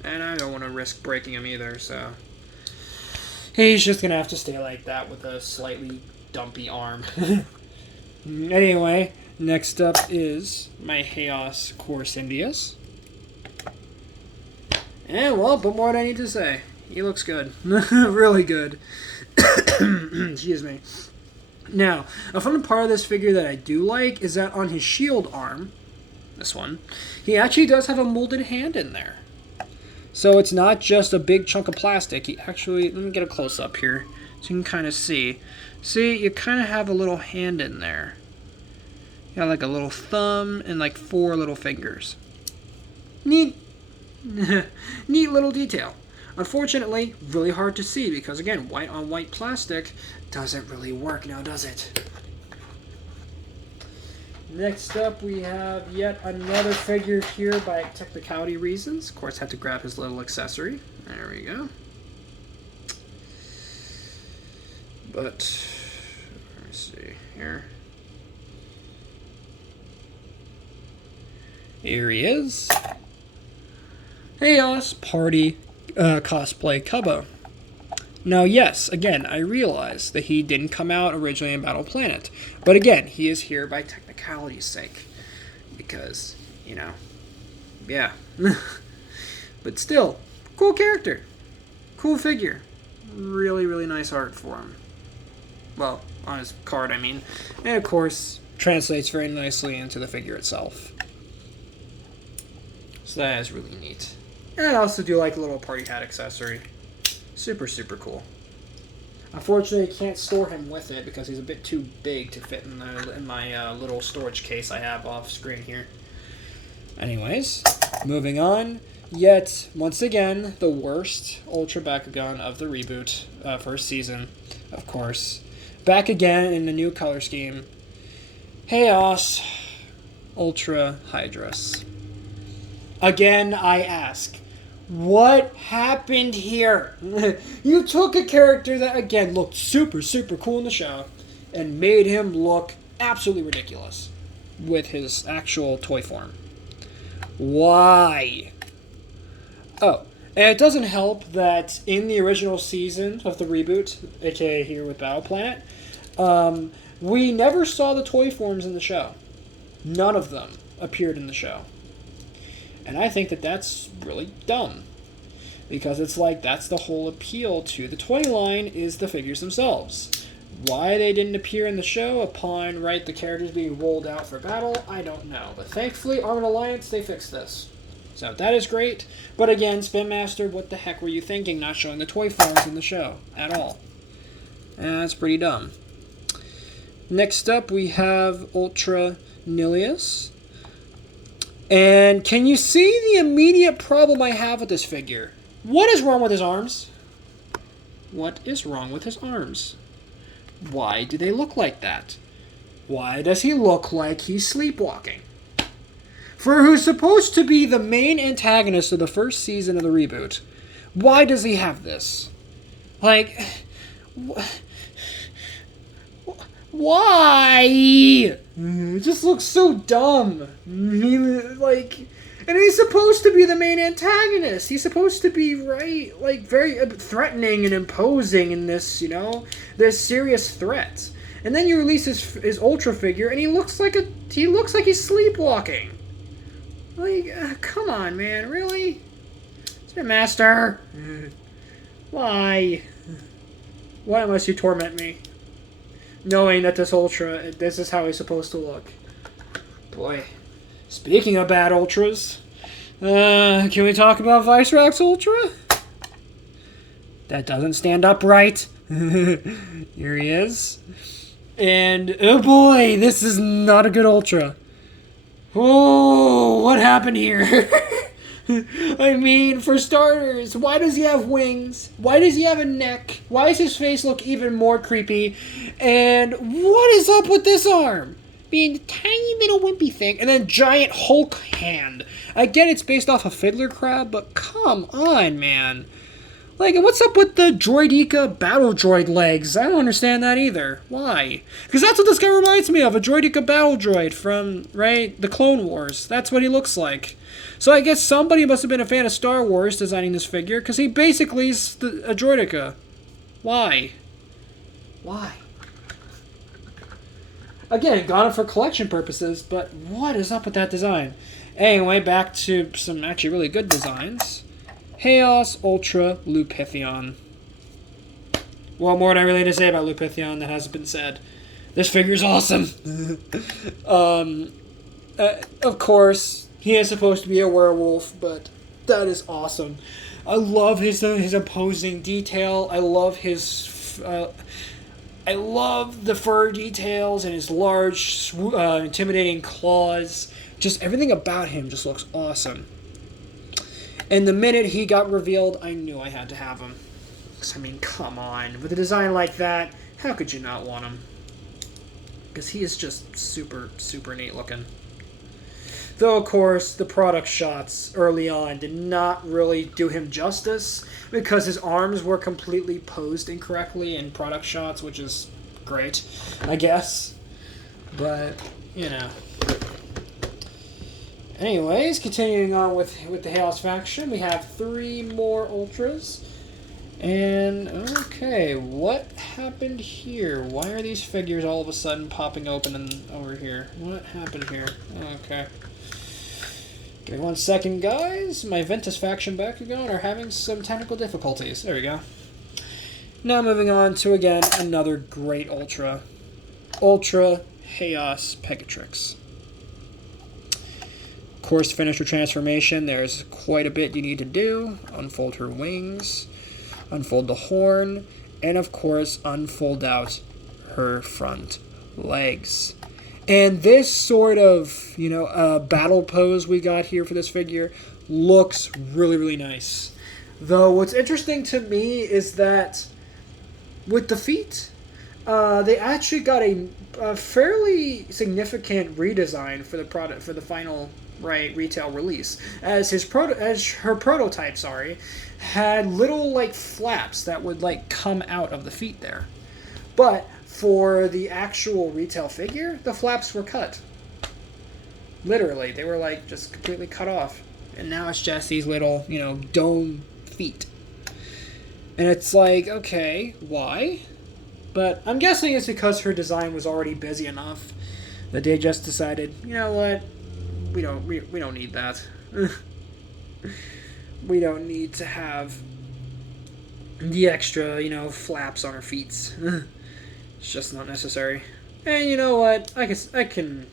And I don't want to risk breaking him either, so he's just going to have to stay like that with a slightly dumpy arm. Anyway, next up is my Chaos Cornelius. And, well, but more than I need to say. He looks good. Really good. Excuse me. Now, a fun part of this figure that I do like is that on his shield arm, this one, he actually does have a molded hand in there. So it's not just a big chunk of plastic. He actually, let me get a close-up here so you can kind of see. See, you kind of have a little hand in there. You got like a little thumb and like 4 little fingers. Neat. Neat little detail. Unfortunately, really hard to see because, again, white on white plastic doesn't really work now, does it? Next up, we have yet another figure here by technicality reasons. Of course, had to grab his little accessory. There we go. But, let me see here. Here he is. Chaos Party Cosplay Kubbo. Now, yes, again, I realize that he didn't come out originally in Battle Planet. But again, he is here by technicality's sake. Because, you know, yeah. But still, cool character. Cool figure. Really, really nice art for him. Well, on his card, I mean. And of course, translates very nicely into the figure itself. So that is really neat. And I also do like a little party hat accessory. Super, super cool. Unfortunately, I can't store him with it because he's a bit too big to fit in my little storage case I have off screen here. Anyways, moving on. Yet, once again, the worst Ultra Bakugan of the reboot, first season, of course. Back again in the new color scheme. Chaos Ultra Hydrous. Again, I ask, what happened here? You took a character that, again, looked super, super cool in the show and made him look absolutely ridiculous with his actual toy form. Why? Oh, and it doesn't help that in the original season of the reboot, aka here with Battle Planet, we never saw the toy forms in the show. None of them appeared in the show. And I think that that's really dumb. Because it's like, that's the whole appeal to the toy line is the figures themselves. Why they didn't appear in the show upon, the characters being rolled out for battle, I don't know. But thankfully, Armored Alliance, they fixed this. So that is great. But again, Spin Master, what the heck were you thinking not showing the toy forms in the show at all? And that's pretty dumb. Next up, we have Ultra Nilius. And can you see the immediate problem I have with this figure? What is wrong with his arms? What is wrong with his arms? Why do they look like that? Why does he look like he's sleepwalking? For who's supposed to be the main antagonist of the first season of the reboot, why does he have this? Like, why? It just looks so dumb. And he's supposed to be the main antagonist. He's supposed to be, very threatening and imposing in this, this serious threat. And then you release his Ultra figure, and he looks like he's sleepwalking. Come on, man, really? Spin Master. Why? Why must you torment me? Knowing that this Ultra, this is how he's supposed to look. Boy. Speaking of bad Ultras, can we talk about Vicerox Ultra? That doesn't stand upright. Here he is. And, oh boy, this is not a good Ultra. Oh, what happened here? I mean, for starters, why does he have wings? Why does he have a neck? Why does his face look even more creepy? And what is up with this arm? Being a tiny little wimpy thing, and then giant Hulk hand. Again, it's based off a Fiddler Crab, but come on, man. What's up with the Droideka Battle Droid legs? I don't understand that either. Why? Because that's what this guy reminds me of, a Droideka Battle Droid from, the Clone Wars. That's what he looks like. So I guess somebody must have been a fan of Star Wars designing this figure, because he basically is a Droideka. Why? Why? Again, got it for collection purposes, but what is up with that design? Anyway, back to some actually really good designs. Chaos Ultra Lupithion. What more do I really need to say about Lupithion that hasn't been said? This figure's awesome! Of course, he is supposed to be a werewolf, but that is awesome. I love his imposing detail. I love I love the fur details and his large, intimidating claws. Just everything about him just looks awesome. And the minute he got revealed, I knew I had to have him. Because, I mean, come on. With a design like that, how could you not want him? Because he is just super, super neat looking. Though, of course, the product shots early on did not really do him justice because his arms were completely posed incorrectly in product shots, which is great, I guess. But, Anyways, continuing on with the Chaos Faction, we have 3 more Ultras. And, okay, what happened here? Why are these figures all of a sudden popping open and over here? What happened here? Okay. Give me 1 second, guys. My Ventus Faction Bakugan are having some technical difficulties. There we go. Now moving on to, again, another great Ultra. Ultra Chaos Pegatrix. Of course, finish her transformation. There's quite a bit you need to do. Unfold her wings. Unfold the horn, and of course, unfold out her front legs. And this sort of, battle pose we got here for this figure looks really, really nice. Though what's interesting to me is that with the feet, they actually got a fairly significant redesign for the product for the final retail release, as her prototype had little flaps that would come out of the feet there, but for the actual retail figure, the flaps were cut. Literally, they were just completely cut off, and now it's just these little dome feet, and it's okay, why? But I'm guessing it's because her design was already busy enough that they just decided, you know what, we don't need that. We don't need to have the extra, flaps on her feet. It's just not necessary. And you know what? I can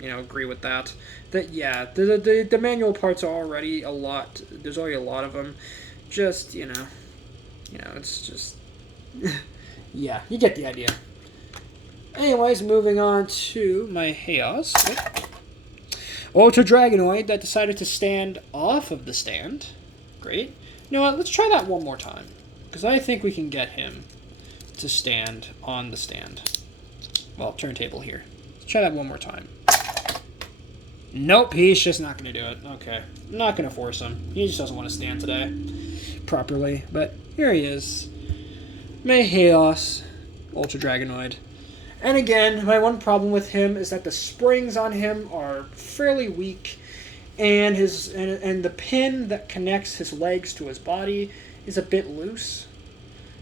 agree with that. That yeah, the manual parts are already a lot. There's already a lot of them. Just it's just yeah, you get the idea. Anyways, moving on to my Chaos. Ultra Dragonoid that decided to stand off of the stand. Great. You know what? Let's try that one more time, because I think we can get him to stand on the stand. Well, turntable here. Let's try that one more time. Nope, he's just not going to do it. Okay. I'm not going to force him. He just doesn't want to stand today properly. But here he is. My Chaos Ultra Dragonoid. And again, my one problem with him is that the springs on him are fairly weak, and and the pin that connects his legs to his body is a bit loose.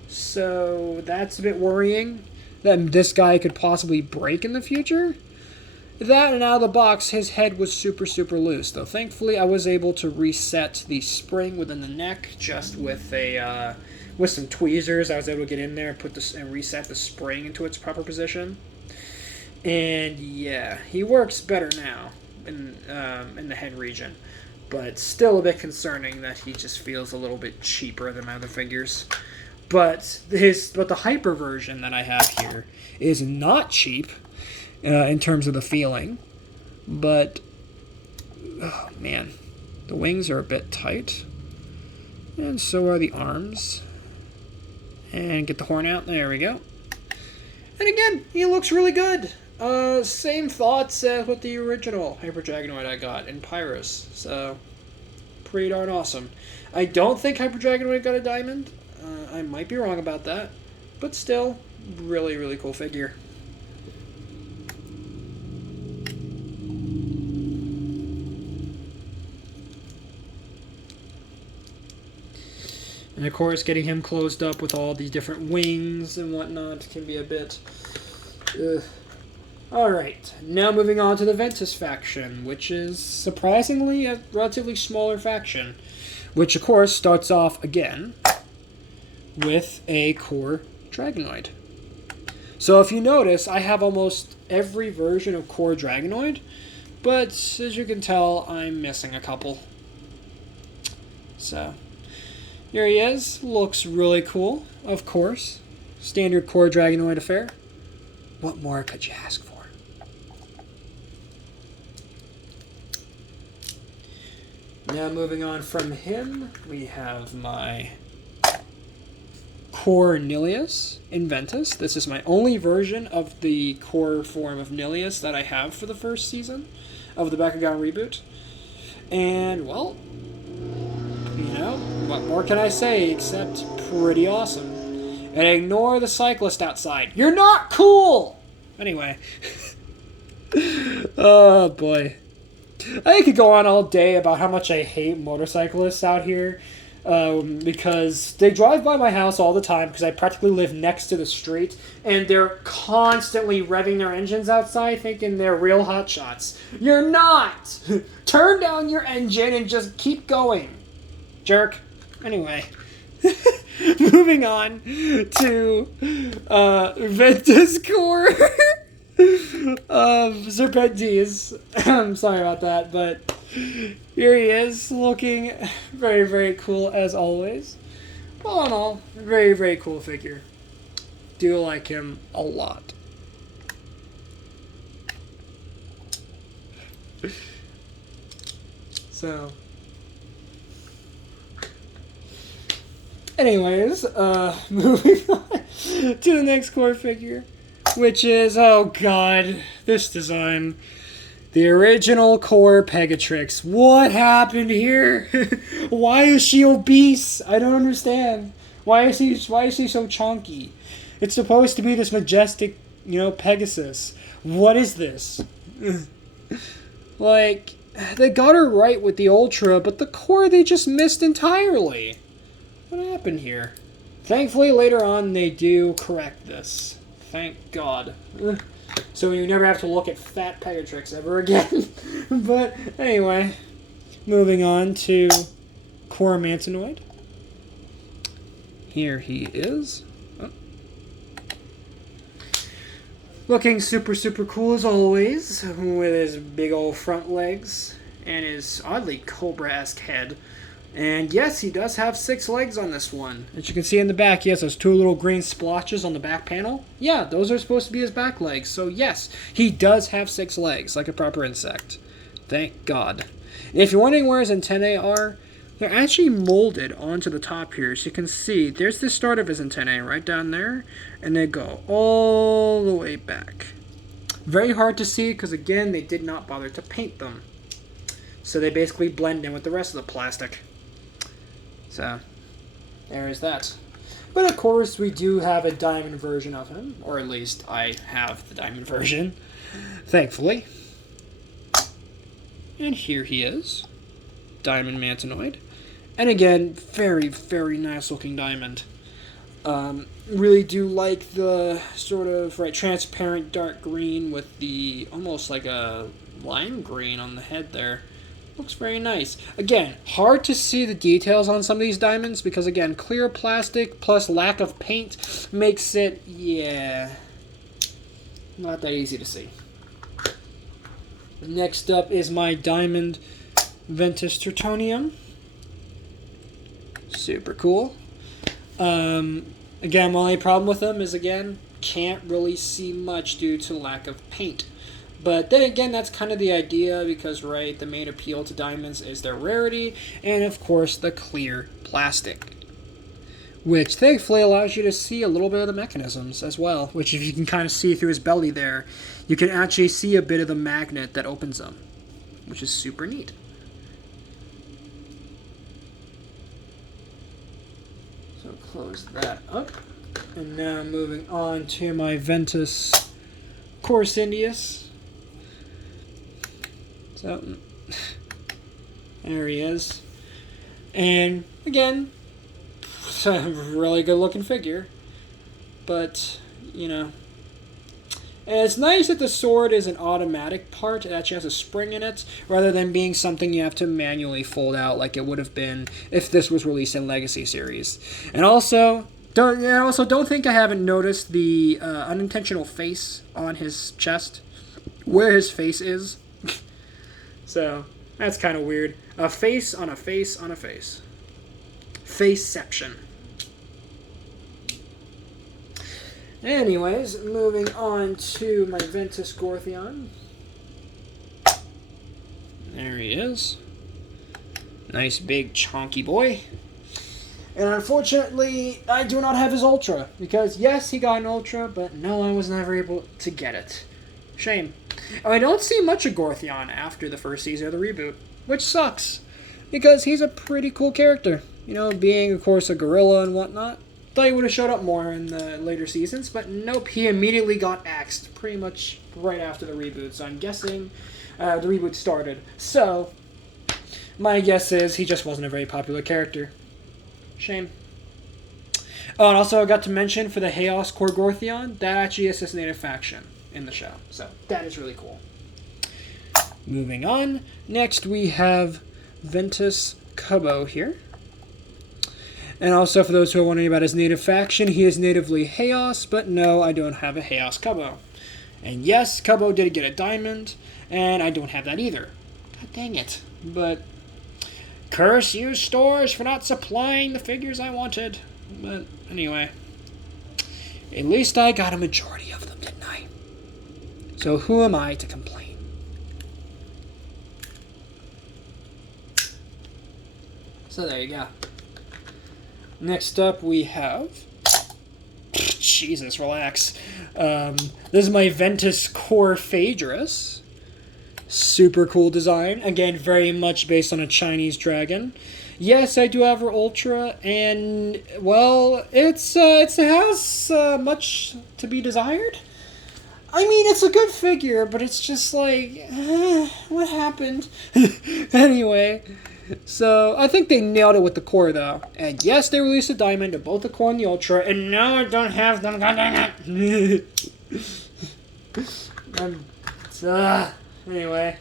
So that's a bit worrying that this guy could possibly break in the future. That, and out of the box, his head was super, super loose. Though thankfully I was able to reset the spring within the neck just with with some tweezers. I was able to get in there and reset the spring into its proper position. And yeah, he works better now in the head region. But still a bit concerning that he just feels a little bit cheaper than my other figures. But the hyper version that I have here is not cheap in terms of the feeling. But oh man, the wings are a bit tight, and so are the arms. And get the horn out. There we go. And again, he looks really good. Same thoughts as with the original Hyper Dragonoid I got in Pyrus. So, pretty darn awesome. I don't think Hyper Dragonoid got a diamond. I might be wrong about that. But still, really, really cool figure. And of course, getting him closed up with all these different wings and whatnot can be a bit... Alright, now moving on to the Ventus Faction, which is surprisingly a relatively smaller faction. Which, of course, starts off again with a core Dragonoid. So if you notice, I have almost every version of core Dragonoid, but as you can tell, I'm missing a couple. So... here he is. Looks really cool, of course. Standard core Dragonoid affair. What more could you ask for? Now moving on from him, we have my Cornelius Inventus. This is my only version of the core form of Nilius that I have for the first season of the Bakugan Reboot. And, well... what more can I say except pretty awesome. And ignore the cyclist outside. You're not cool! Anyway. Oh, boy. I could go on all day about how much I hate motorcyclists out here. because they drive by my house all the time because I practically live next to the street, and they're constantly revving their engines outside thinking they're real hotshots. You're not! Turn down your engine and just keep going, jerk. Anyway, moving on to Ventus core of Serpentes. I'm sorry about that, but here he is, looking very, very cool as always. All in all, very, very cool figure. Do like him a lot. So, anyways, moving on to the next core figure, which is, oh god, this design. The original core Pegatrix. What happened here? Why is she obese? I don't understand. Why is he so chunky? It's supposed to be this majestic, Pegasus. What is this? Like, they got her right with the Ultra, but the core they just missed entirely. What happened here? Thankfully, later on, they do correct this. Thank God. So you never have to look at fat Pegatrix ever again. But anyway, moving on to core Matanoid. Here he is. Oh. Looking super, super cool as always, with his big old front legs and his oddly Cobra-esque head. And yes, he does have 6 legs on this one. As you can see in the back, he has those 2 little green splotches on the back panel. Yeah, those are supposed to be his back legs. So yes, he does have 6 legs, like a proper insect. Thank God. And if you're wondering where his antennae are, they're actually molded onto the top here. So you can see, there's the start of his antennae right down there, and they go all the way back. Very hard to see because, again, they did not bother to paint them. So they basically blend in with the rest of the plastic. So, there is that. But of course, we do have a diamond version of him, or at least I have the diamond version, thankfully. And here he is, Diamond Matanoid. And again, very, very nice looking diamond. Really do like the sort of transparent dark green with the almost like a lime green on the head there. Looks very nice. Again, hard to see the details on some of these diamonds because, again, clear plastic plus lack of paint makes it, not that easy to see. Next up is my diamond Ventus Tertonium. Super cool. Again, my only problem with them is, again, can't really see much due to lack of paint. But then again, that's kind of the idea because, the main appeal to diamonds is their rarity and, of course, the clear plastic. Which, thankfully, allows you to see a little bit of the mechanisms as well. Which, if you can kind of see through his belly there, you can actually see a bit of the magnet that opens them. Which is super neat. So, close that up. And now moving on to my Ventus Cornelius. So, there he is. And, again, it's a really good looking figure. But, And it's nice that the sword is an automatic part. It actually has a spring in it, rather than being something you have to manually fold out like it would have been if this was released in Legacy Series. And also, don't think I haven't noticed the unintentional face on his chest, where his face is. So, that's kind of weird. A face on a face on a face. Faceception. Anyways, moving on to my Ventus Gorthion. There he is. Nice big chonky boy. And unfortunately, I do not have his Ultra. Because yes, he got an Ultra, but no, I was never able to get it. Shame. I don't see much of Gorthion after the first season of the reboot, which sucks, because he's a pretty cool character. Being, of course, a gorilla and whatnot. Thought he would have showed up more in the later seasons, but nope, he immediately got axed pretty much right after the reboot, so I'm guessing the reboot started. So, my guess is he just wasn't a very popular character. Shame. Oh, and also I got to mention for the Chaos Core Gorthion, that actually assists Native Faction in the show. So that is really cool. Moving on. Next we have Ventus Cubo here. And also for those who are wondering about his Native Faction, he is natively Chaos, but no, I don't have a Chaos Cubo. And yes, Cubo did get a diamond, and I don't have that either. God dang it. But curse you stores for not supplying the figures I wanted. But anyway, at least I got a majority of them, didn't I? So who am I to complain? So there you go. Next up we have... Jesus, relax. This is my Ventus Core Hydrous. Super cool design. Again, very much based on a Chinese dragon. Yes, I do have her Ultra, and, well, it has much to be desired. I mean, it's a good figure, but it's just like, what happened? Anyway, so I think they nailed it with the core, though. And yes, they released a diamond of both the core and the Ultra, and now I don't have them. God dang it! Anyway.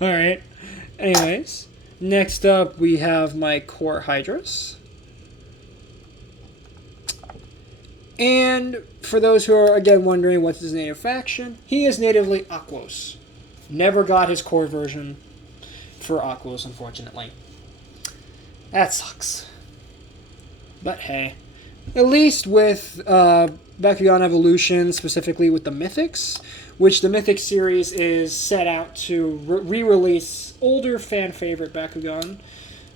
Alright. Anyways. Next up, we have my core Hydrous. And for those who are, again, wondering what's his native faction, he is natively Aquos. Never got his core version for Aquos, unfortunately. That sucks. But hey. At least with Bakugan Evolution, specifically with the Mythics, which the Mythic series is set out to re-release older fan-favorite Bakugan.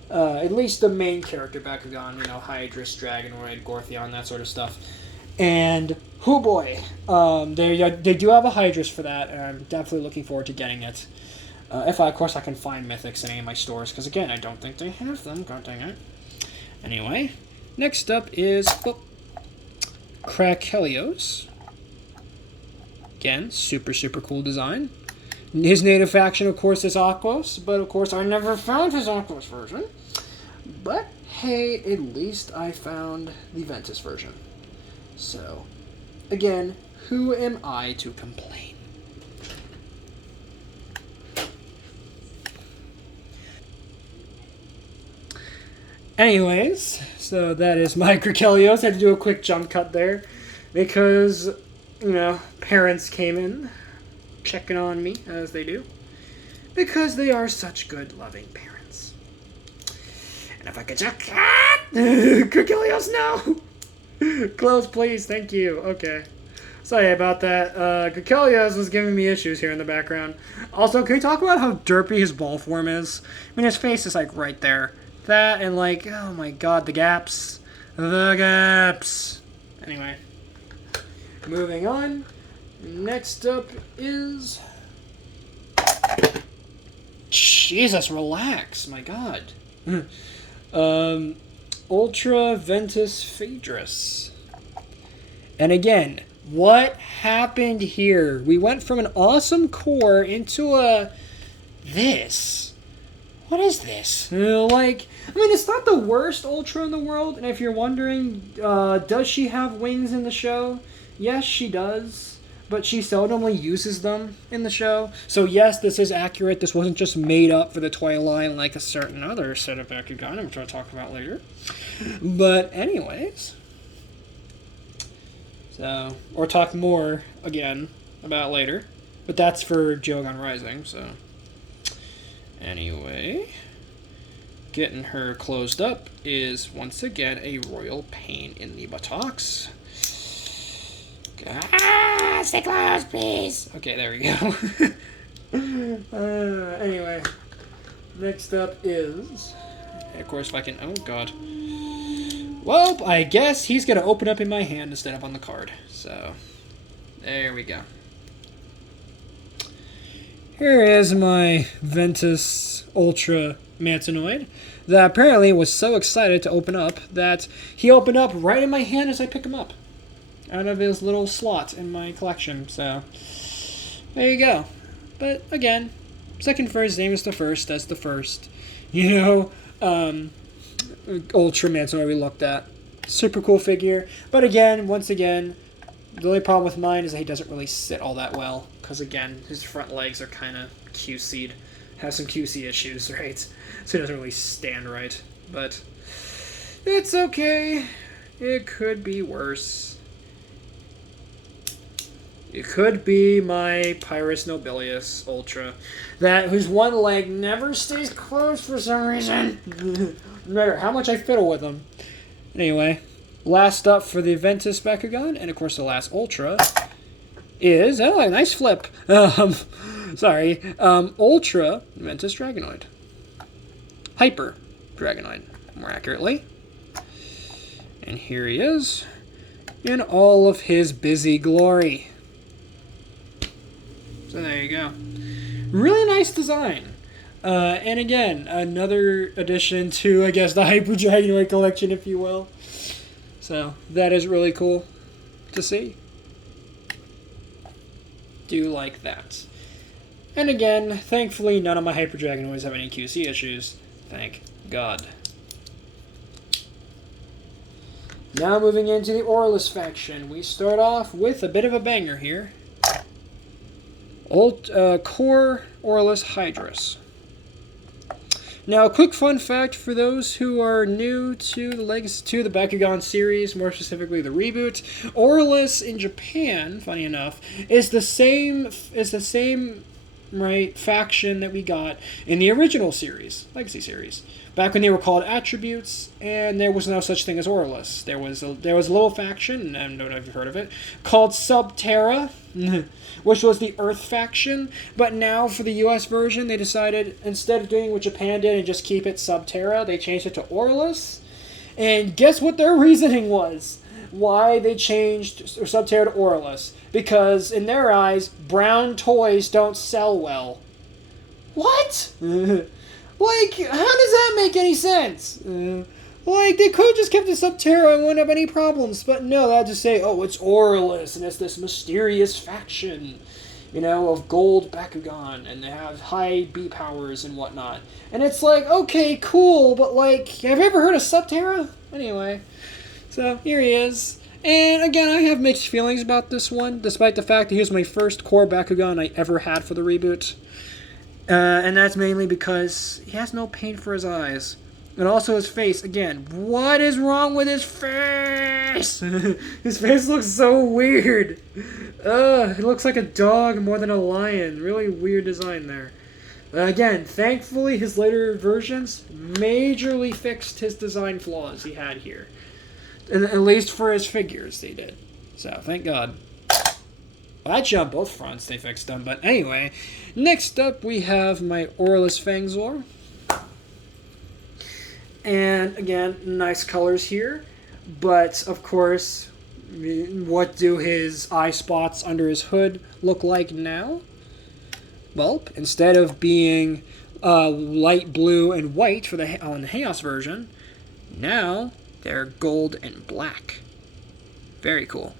At least the main character Bakugan, you know, Hydrous, Dragonoid, Gorthion, that sort of stuff. And, oh boy, they do have a Hydrous for that, and I'm definitely looking forward to getting it. If, of course, I can find Mythics in any of my stores, because, again, I don't think they have them. God dang it. Anyway, next up is Cornelius. Again, super, super cool design. His native faction, of course, is Aquos, but, of course, I never found his Aquos version. But, hey, at least I found the Ventus version. So, again, who am I to complain? Anyways, so that is my Cornelius. I had to do a quick jump cut there because, you know, parents came in checking on me, as they do, because they are such good, loving parents. And if I could check... Cornelius, no! Close, please, thank you. Okay. Sorry about that. Cornelius was giving me issues here in the background. Also, can we talk about how derpy his ball form is? I mean, his face is, like, right there. That and, like, oh my god, the gaps. The gaps. Anyway. Moving on. Next up is... Jesus, relax. My god. Ultra Ventus Fade. And again, what happened here? We went from an awesome core into a... this. What is this? Like, I mean, it's not the worst Ultra in the world, and if you're wondering, does she have wings in the show? Yes, she does, but she seldomly uses them in the show. So yes, this is accurate. This wasn't just made up for the toy line like a certain other set of Bakugan, which I'll talk about later. But anyways, so, or talk more, again, about later. But that's for Geogon Rising, so... Anyway, getting her closed up is, once again, a royal pain in the buttocks. Stay closed, please. Okay, there we go. Anyway, next up is... Of course, if I can... Oh, God. Well, I guess he's going to open up in my hand instead of on the card. So, there we go. Here is my Ventus Ultra Matanoid that apparently was so excited to open up that he opened up right in my hand as I pick him up out of his little slot in my collection. So there you go. But again, second first name is the first. That's the first. You know, Ultra Matanoid we looked at. Super cool figure. But again, once again, the only problem with mine is that he doesn't really sit all that well. Because again, his front legs are kind of QC'd. Have some QC issues, right? So he doesn't really stand right. But it's okay. It could be worse. It could be my Pyrus Nobelius Ultra, whose one leg never stays closed for some reason. No matter how much I fiddle with him. Anyway, last up for the Ventus Bakugan, and of course the last Ultra, is, oh, a nice flip. Sorry, Ultra Ventus Dragonoid. Hyper Dragonoid, more accurately. And here he is, in all of his busy glory. So there you go. Really nice design. And again, another addition to, I guess, the Hyper Dragonoid collection, if you will. So that is really cool to see. Do like that. And again, thankfully, none of my Hyper Dragonoids have any QC issues. Thank God. Now moving into the Orlus Faction, we start off with a bit of a banger here. Core Orlus Hydrous. Now, a quick fun fact for those who are new to the Bakugan series, more specifically the Reboot. Orlus in Japan, funny enough, is the same right faction that we got in the original series, Legacy series. Back when they were called Attributes, and there was no such thing as Orlus. There was a little faction, and I don't know if you've heard of it, called Subterra, which was the Earth faction. But now for the US version, they decided, instead of doing what Japan did and just keep it Subterra, they changed it to Orlus. And guess what their reasoning was? Why they changed Subterra to Orlus? Because in their eyes, brown toys don't sell well. What? Like, how does that make any sense? Like, they could have just kept it Subterra and wouldn't have any problems. But no, they had to say, oh, it's Orlus, and it's this mysterious faction, you know, of gold Bakugan, and they have high B powers and whatnot. And it's like, okay, cool, but like, have you ever heard of Subterra? Anyway, so here he is. And again, I have mixed feelings about this one, despite the fact that he was my first core Bakugan I ever had for the Reboot. And that's mainly because he has no paint for his eyes. And also his face. Again, what is wrong with his face? His face looks so weird. It looks like a dog more than a lion. Really weird design there. Again, thankfully his later versions majorly fixed his design flaws he had here. And at least for his figures they did. So, thank God. Well, actually, on both fronts they fixed them. But anyway, next up we have my Orlus Fangs. And again, nice colors here. But, of course, what do his eye spots under his hood look like now? Well, instead of being light blue and white on the Chaos version, now they're gold and black. Very cool.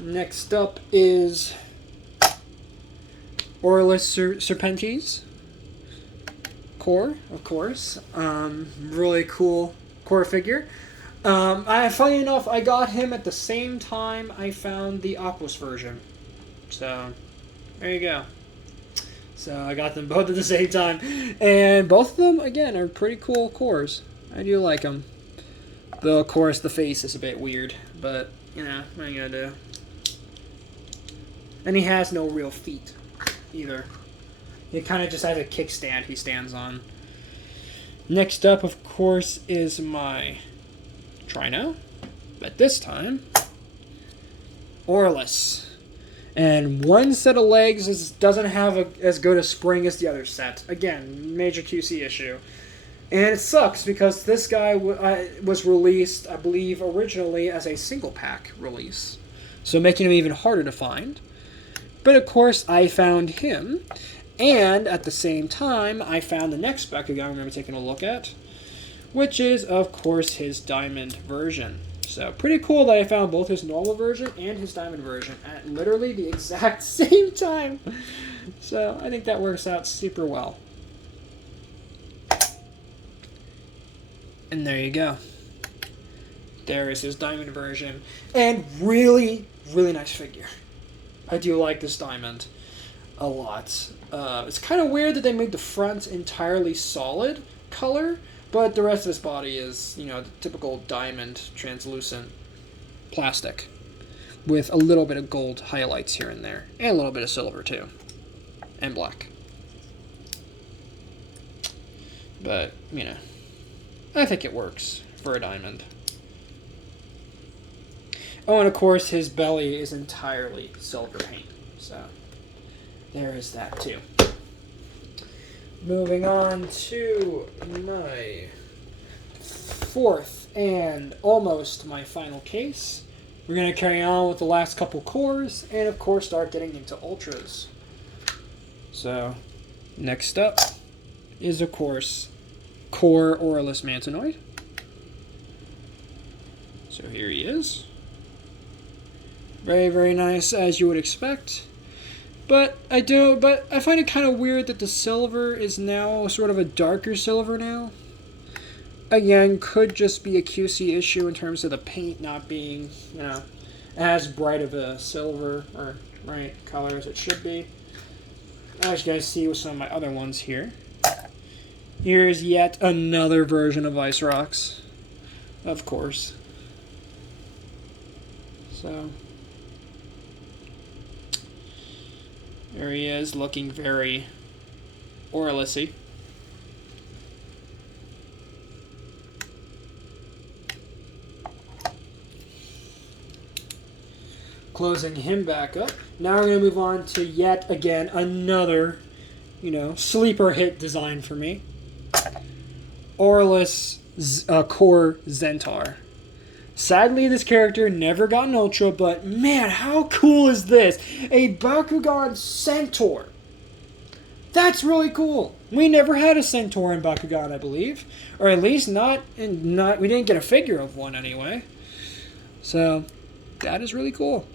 Next up is Orlus Serpentes core, of course. Really cool core figure. Funny enough, I got him at the same time I found the Aquos version. So, there you go. So, I got them both at the same time. And both of them, again, are pretty cool cores. I do like them. Though, of course, the face is a bit weird. But, you know, what are you gonna do? And he has no real feet, either. He kind of just has a kickstand he stands on. Next up, of course, is my Trino. But this time, Orlus. And one set of legs doesn't have as good a spring as the other set. Again, major QC issue. And it sucks because this guy was released, I believe, originally as a single pack release. So making him even harder to find. But of course, I found him. And at the same time, I found the next Bakugan we're going to be taking a look at. Which is, of course, his diamond version. So, pretty cool that I found both his normal version and his diamond version at literally the exact same time. So, I think that works out super well. And there you go. There is his diamond version. And really, really nice figure. I do like this diamond a lot. It's kind of weird that they made the front entirely solid color, but the rest of his body is, you know, the typical diamond translucent plastic with a little bit of gold highlights here and there, and a little bit of silver too, and black. But, you know, I think it works for a diamond. Oh, and of course his belly is entirely silver paint, so there is that too. Moving on to my fourth and almost my final case. We're going to carry on with the last couple cores and of course start getting into ultras. So next up is of course core Orlus Matanoid. So here he is. Very, very nice as you would expect. But I find it kind of weird that the silver is now sort of a darker silver now. Again, could just be a QC issue in terms of the paint not being, you know, as bright of a silver or right color as it should be. As you guys see with some of my other ones here. Here's yet another version of Ice Rocks, of course. So there he is, looking very Orlusy. Closing him back up. Now we're going to move on to yet again another, you know, sleeper hit design for me. Orlus Core Zentar. Sadly, this character never got an Ultra, but man, how cool is this? A Bakugan Centaur. That's really cool. We never had a Centaur in Bakugan, I believe. Or at least we didn't get a figure of one anyway. So, that is really cool.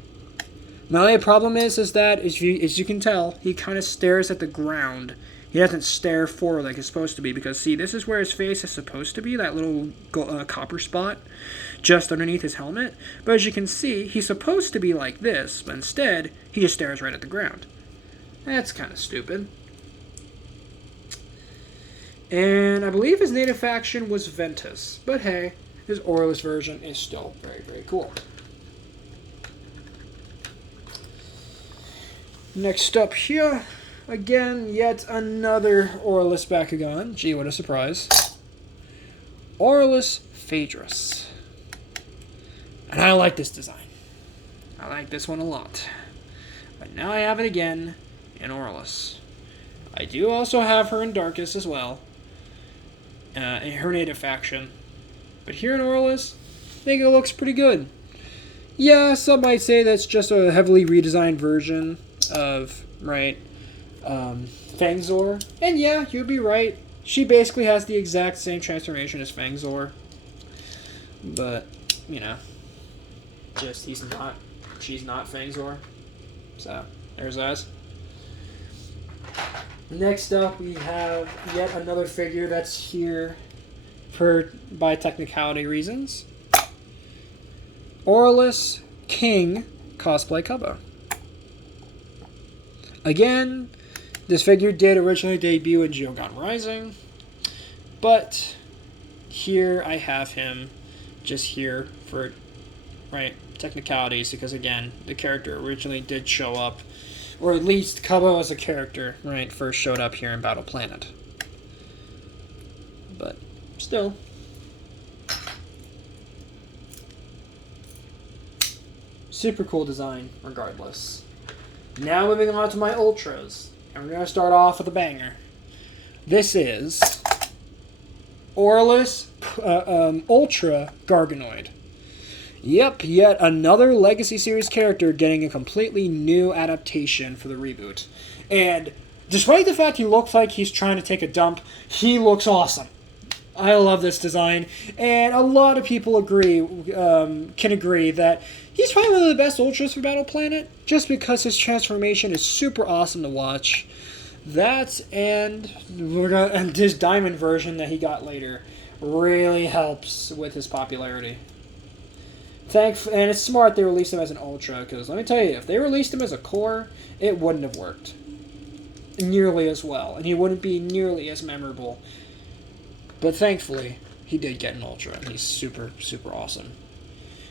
My only problem is that, as you can tell, he kind of stares at the ground. He doesn't stare forward like it's supposed to be, because see, this is where his face is supposed to be, that little copper spot just underneath his helmet. But as you can see, he's supposed to be like this, but instead, he just stares right at the ground. That's kind of stupid. And I believe his native faction was Ventus, but hey, his Orlus version is still very, very cool. Next up here, again, yet another Orlus Bakugan. Gee, what a surprise. Orlus Hydrous. And I like this design. I like this one a lot. But now I have it again in Orlus. I do also have her in Darkus as well. In her native faction. But here in Orlus, I think it looks pretty good. Yeah, some might say that's just a heavily redesigned version of, right, Fangzor. And yeah, you'd be right. She basically has the exact same transformation as Fangzor. But, you know, just she's not Fangzor. So, there's us. Next up, we have yet another figure that's here by technicality reasons. Orlus King Cosplay Kubbo. Again, this figure did originally debut in Geogon Rising, but here I have him just here for, right, technicalities, because again, the character originally did show up, or at least Kubbo as a character, right, first showed up here in Battle Planet. But still. Super cool design, regardless. Now moving on to my Ultras, and we're going to start off with a banger. This is Orlus Ultra Dragonoid. Yep, yet another Legacy Series character getting a completely new adaptation for the reboot. And despite the fact he looks like he's trying to take a dump, he looks awesome. I love this design, and a lot of people can agree that he's probably one of the best Ultras for Battle Planet, just because his transformation is super awesome to watch. That and his Diamond version that he got later. really helps with his popularity. And it's smart they released him as an Ultra, because let me tell you, if they released him as a Core, it wouldn't have worked nearly as well, and he wouldn't be nearly as memorable. But thankfully, he did get an Ultra, and he's super, super awesome.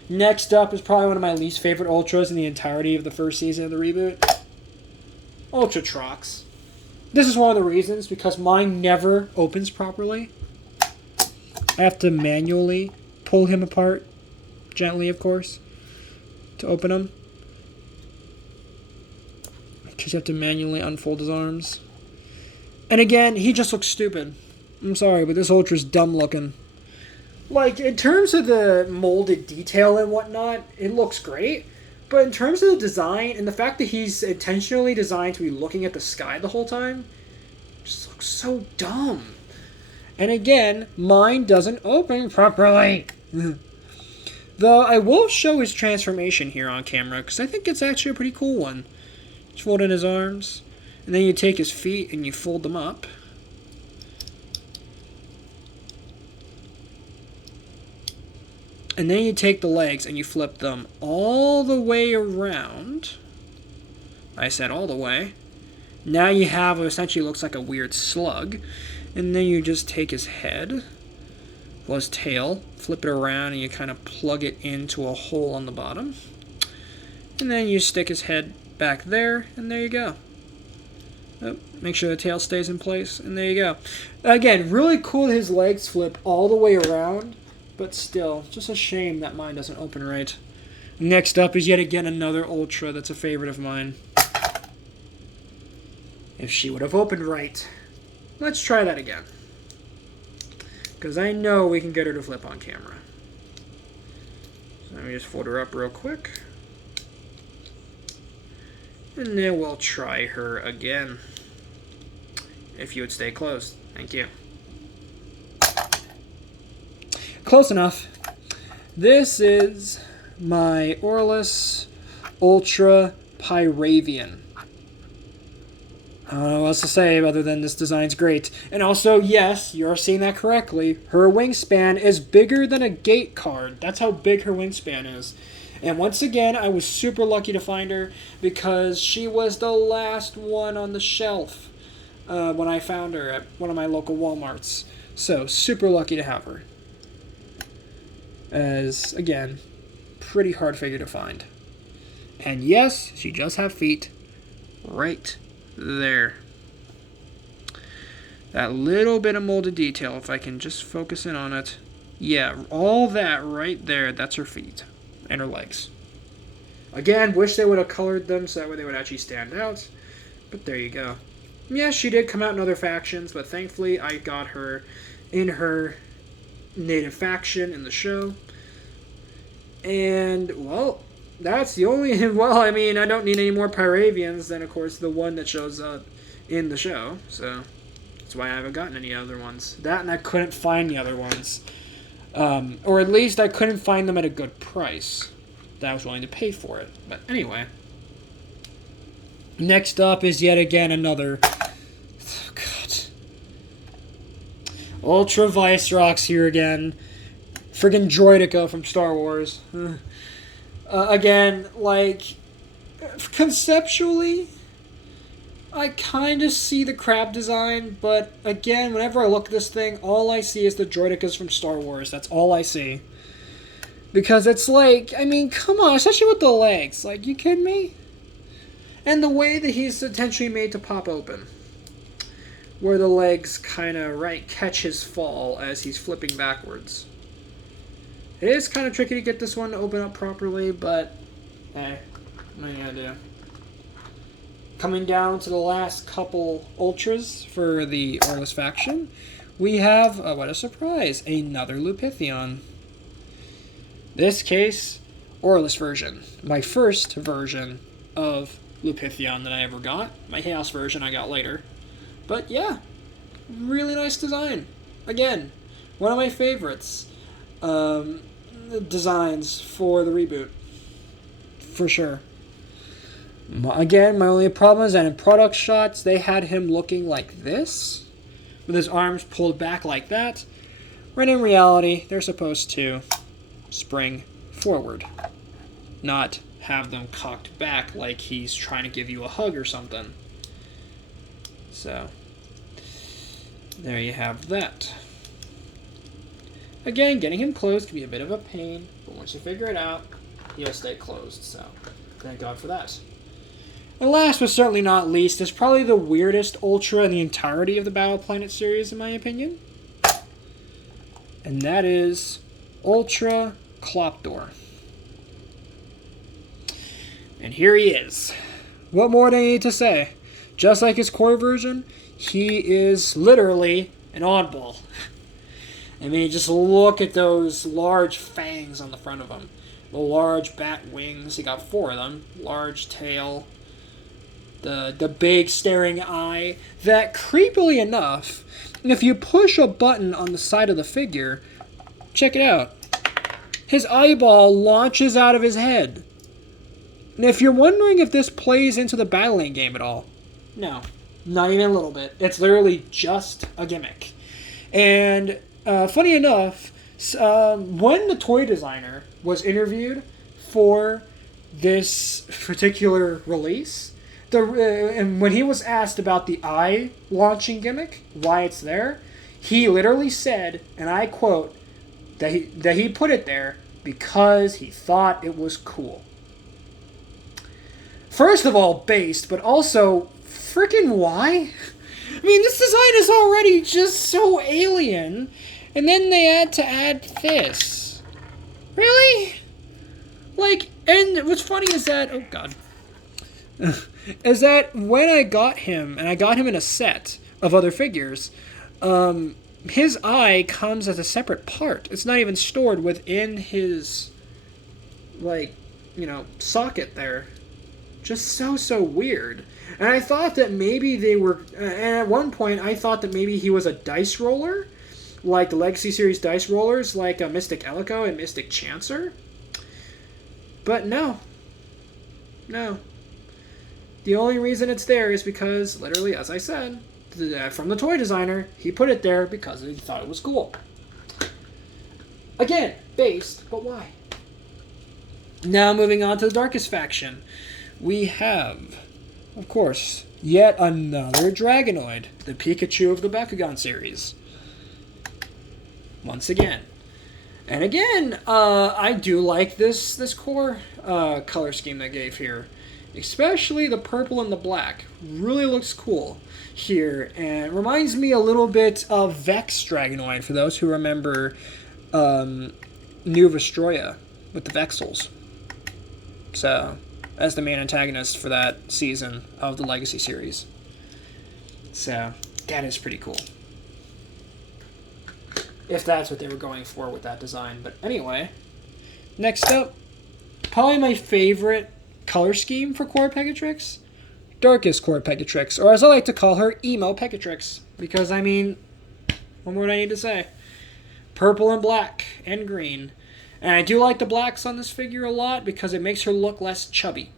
Next up is probably one of my least favorite Ultras in the entirety of the first season of the reboot. Ultratrox. This is one of the reasons, because mine never opens properly. I have to manually pull him apart, gently of course, to open him. Because you have to manually unfold his arms. And again, he just looks stupid. I'm sorry, but this Ultra's dumb looking. Like, in terms of the molded detail and whatnot, it looks great. But in terms of the design, and the fact that he's intentionally designed to be looking at the sky the whole time, it just looks so dumb. And again, mine doesn't open properly. Though I will show his transformation here on camera, because I think it's actually a pretty cool one. Just fold in his arms, and then you take his feet and you fold them up. And then you take the legs and you flip them all the way around. I said all the way. Now you have what essentially looks like a weird slug. And then you just take his head, well, his tail, flip it around, and you kind of plug it into a hole on the bottom. And then you stick his head back there, and there you go. Oh, make sure the tail stays in place, and there you go. Again, really cool that his legs flip all the way around. But still, just a shame that mine doesn't open right. Next up is yet again another Ultra that's a favorite of mine. If she would have opened right. Let's try that again. Because I know we can get her to flip on camera. So let me just fold her up real quick. And then we'll try her again. If you would stay closed. Thank you. Close enough. This is my Orlus Ultra Pyravian. I don't know what else to say other than this design's great. And also, yes, you're seeing that correctly. Her wingspan is bigger than a gate card. That's how big her wingspan is. And once again, I was super lucky to find her because she was the last one on the shelf when I found her at one of my local Walmarts. So, super lucky to have her. As, again, pretty hard figure to find. And yes, she does have feet right there. That little bit of molded detail, if I can just focus in on it. Yeah, all that right there, that's her feet and her legs. Again, wish they would have colored them so that way they would actually stand out. But there you go. Yes, she did come out in other factions, but thankfully I got her in her native faction in the show. And, well, that's the only... Well, I mean, I don't need any more Pyravians than, of course, the one that shows up in the show. So, that's why I haven't gotten any other ones. That and I couldn't find the other ones. Or at least I couldn't find them at a good price that I was willing to pay for it. But anyway. Next up is yet again another... Oh, God. Ultra Vicerox here again. Friggin' Droidica from Star Wars. Again, like, conceptually, I kind of see the crab design, but again, whenever I look at this thing, all I see is the Droidicas from Star Wars. That's all I see. Because it's like, I mean, come on, especially with the legs. Like, you kidding me? And the way that he's intentionally made to pop open. Where the legs kind of, right, catch his fall as he's flipping backwards. It is kind of tricky to get this one to open up properly, but, hey, what are you gonna do? Coming down to the last couple Ultras for the Orlus Faction, we have, what a surprise, another Lupithion. This case, Orlus version. My first version of Lupithion that I ever got. My Chaos version I got later. But yeah, really nice design. Again, one of my favorites. Designs for the reboot. For sure. Again, my only problem is that in product shots, they had him looking like this, with his arms pulled back like that, when in reality, they're supposed to spring forward, not have them cocked back like he's trying to give you a hug or something. So, there you have that. Again, getting him closed can be a bit of a pain, but once you figure it out, he'll stay closed, so thank God for that. And last but certainly not least is probably the weirdest Ultra in the entirety of the Battle Planet series, in my opinion. And that is Ultra Clopdor. And here he is. What more do I need to say? Just like his core version, he is literally an oddball. I mean, just look at those large fangs on the front of him. The large bat wings, he got 4 of them. Large tail. The big staring eye. That, creepily enough, if you push a button on the side of the figure, check it out. His eyeball launches out of his head. And if you're wondering if this plays into the battling game at all, no, not even a little bit. It's literally just a gimmick. And funny enough, when the toy designer was interviewed for this particular release, and when he was asked about the eye launching gimmick, why it's there, he literally said, and I quote, that he put it there because he thought it was cool. First of all, based, but also, freaking why? I mean, this design is already just so alien, and then they had to add this. Really? Like, and what's funny is that, oh god, is that when I got him, and I got him in a set of other figures, his eye comes as a separate part. It's not even stored within his, like, you know, socket there. Just so weird. And I thought that maybe they were, and at one point I thought that maybe he was a dice roller, like the Legacy Series dice rollers, like a Mystic Elico and Mystic Chancer. But no. No. The only reason it's there is because, literally, as I said, from the toy designer, he put it there because he thought it was cool. Again, based, but why? Now moving on to the Darkest Faction. We have, of course, yet another Dragonoid, the Pikachu of the Bakugan series. Once again. And again, I do like this core color scheme they gave here. Especially the purple and the black. Really looks cool here. And reminds me a little bit of Vex Dragonoid, for those who remember New Vestroia with the Vexels. So, as the main antagonist for that season of the Legacy series. So, that is pretty cool. If that's what they were going for with that design. But anyway, next up, probably my favorite color scheme for Core Pegatrix, Darkest Core Pegatrix, or as I like to call her, Emo Pegatrix. Because, I mean, what more do I need to say? Purple and black and green. And I do like the blacks on this figure a lot because it makes her look less chubby.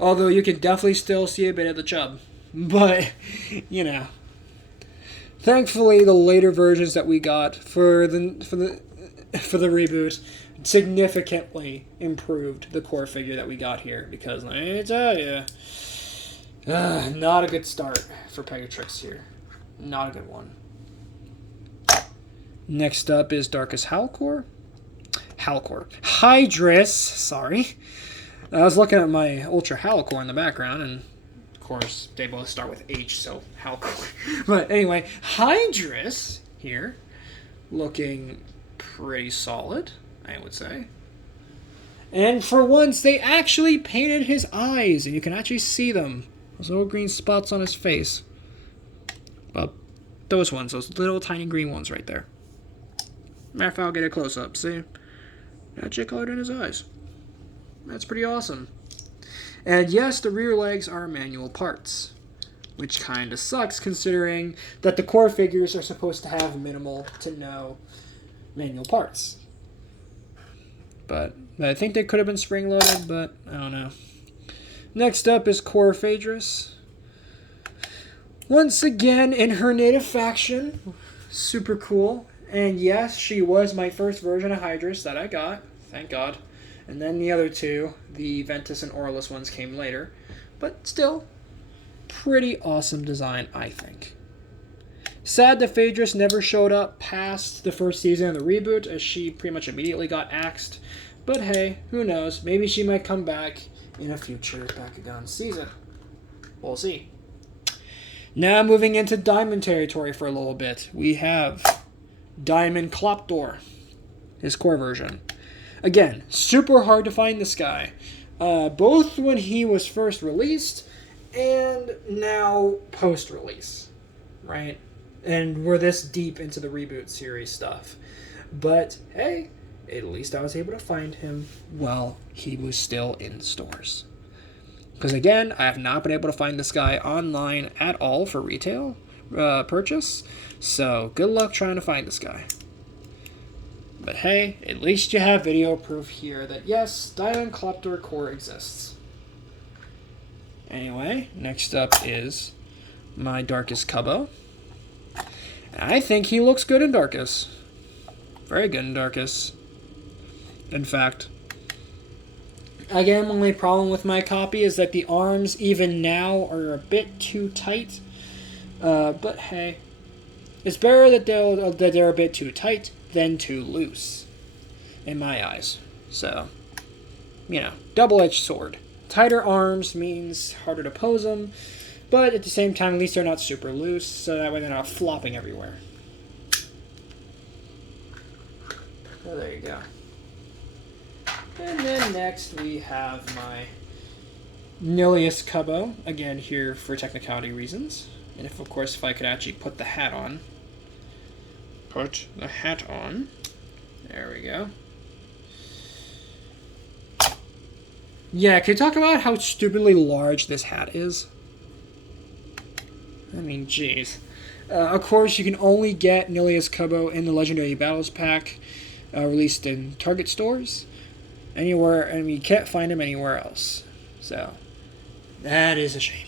Although you can definitely still see a bit of the chub. But, you know. Thankfully, the later versions that we got for the reboot significantly improved the core figure that we got here. Because, let me tell you, not a good start for Pegatrix here. Not a good one. Next up is Darkest Hydrous, sorry. I was looking at my Ultra Halcor in the background, and of course, they both start with H, so Halcor. But anyway, Hydrous here, looking pretty solid, I would say. And for once, they actually painted his eyes, and you can actually see them. Those little green spots on his face. Well, those ones, those little tiny green ones right there. Matter of fact, I'll get a close-up, see? Actually colored in his eyes. That's pretty awesome. And yes, the rear legs are manual parts, which kind of sucks considering that the core figures are supposed to have minimal to no manual parts. But I think they could have been spring-loaded, but I don't know. Next up is Core Phaedrus. Once again, in her native faction. Super cool. And yes, she was my first version of Hydrous that I got. Thank God. And then the other two, the Ventus and Orlus ones, came later. But still, pretty awesome design, I think. Sad that Phaedrus never showed up past the first season of the reboot, as she pretty much immediately got axed. But hey, who knows? Maybe she might come back in a future Bakugan season. We'll see. Now moving into Diamond territory for a little bit. We have Diamond Kloptor, his core version. Again, super hard to find this guy. Both when he was first released and now post-release, right? And we're this deep into the Reboot series stuff. But hey, at least I was able to find him while he was still in stores. Because again, I have not been able to find this guy online at all for retail purchase. So good luck trying to find this guy. But hey, at least you have video proof here that yes, Diamond Kloptor core exists. Anyway, next up is my Darkest Kubbo. I think he looks good in Darkest. Very good in Darkest. In fact, again, my only problem with my copy is that the arms, even now, are a bit too tight. But hey, it's better that they're a bit too tight than too loose, in my eyes. So, you know, double-edged sword. Tighter arms means harder to pose them, but at the same time, at least they're not super loose, so that way they're not flopping everywhere. So there you go. And then next we have my Nilius Kubbo, again here for technicality reasons. And if, of course, if I could actually put the hat on. Put the hat on. There we go. Yeah, can you talk about how stupidly large this hat is? I mean, jeez. Of course, you can only get Nilius Kubbo in the Legendary Battles pack, released in Target stores. Anywhere, and you can't find him anywhere else. So, that is a shame.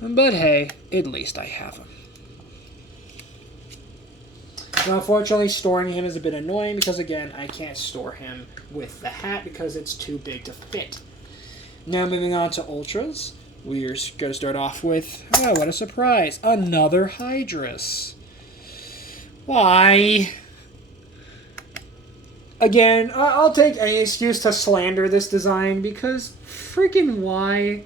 But hey, at least I have him. Now, unfortunately, storing him is a bit annoying because, again, I can't store him with the hat because it's too big to fit. Now, moving on to Ultras. We're going to start off with, oh, what a surprise, another Hydrous. Why? Again, I'll take any excuse to slander this design because freaking why?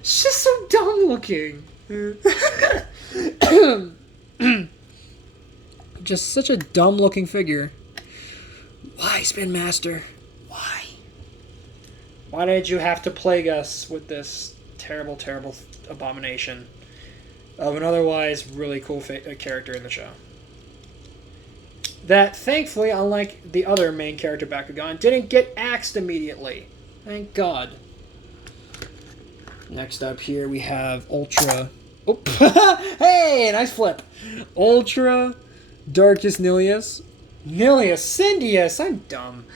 It's just so dumb looking. Just such a dumb looking figure. Why, Spin Master? Why? Why did you have to plague us with this terrible, terrible abomination of an otherwise really cool character in the show? That, thankfully, unlike the other main character Bakugan, didn't get axed immediately. Thank God. Next up here we have Ultra... Oh, hey, nice flip. Ultra Darkest Nilius. Nilius Cindius, I'm dumb.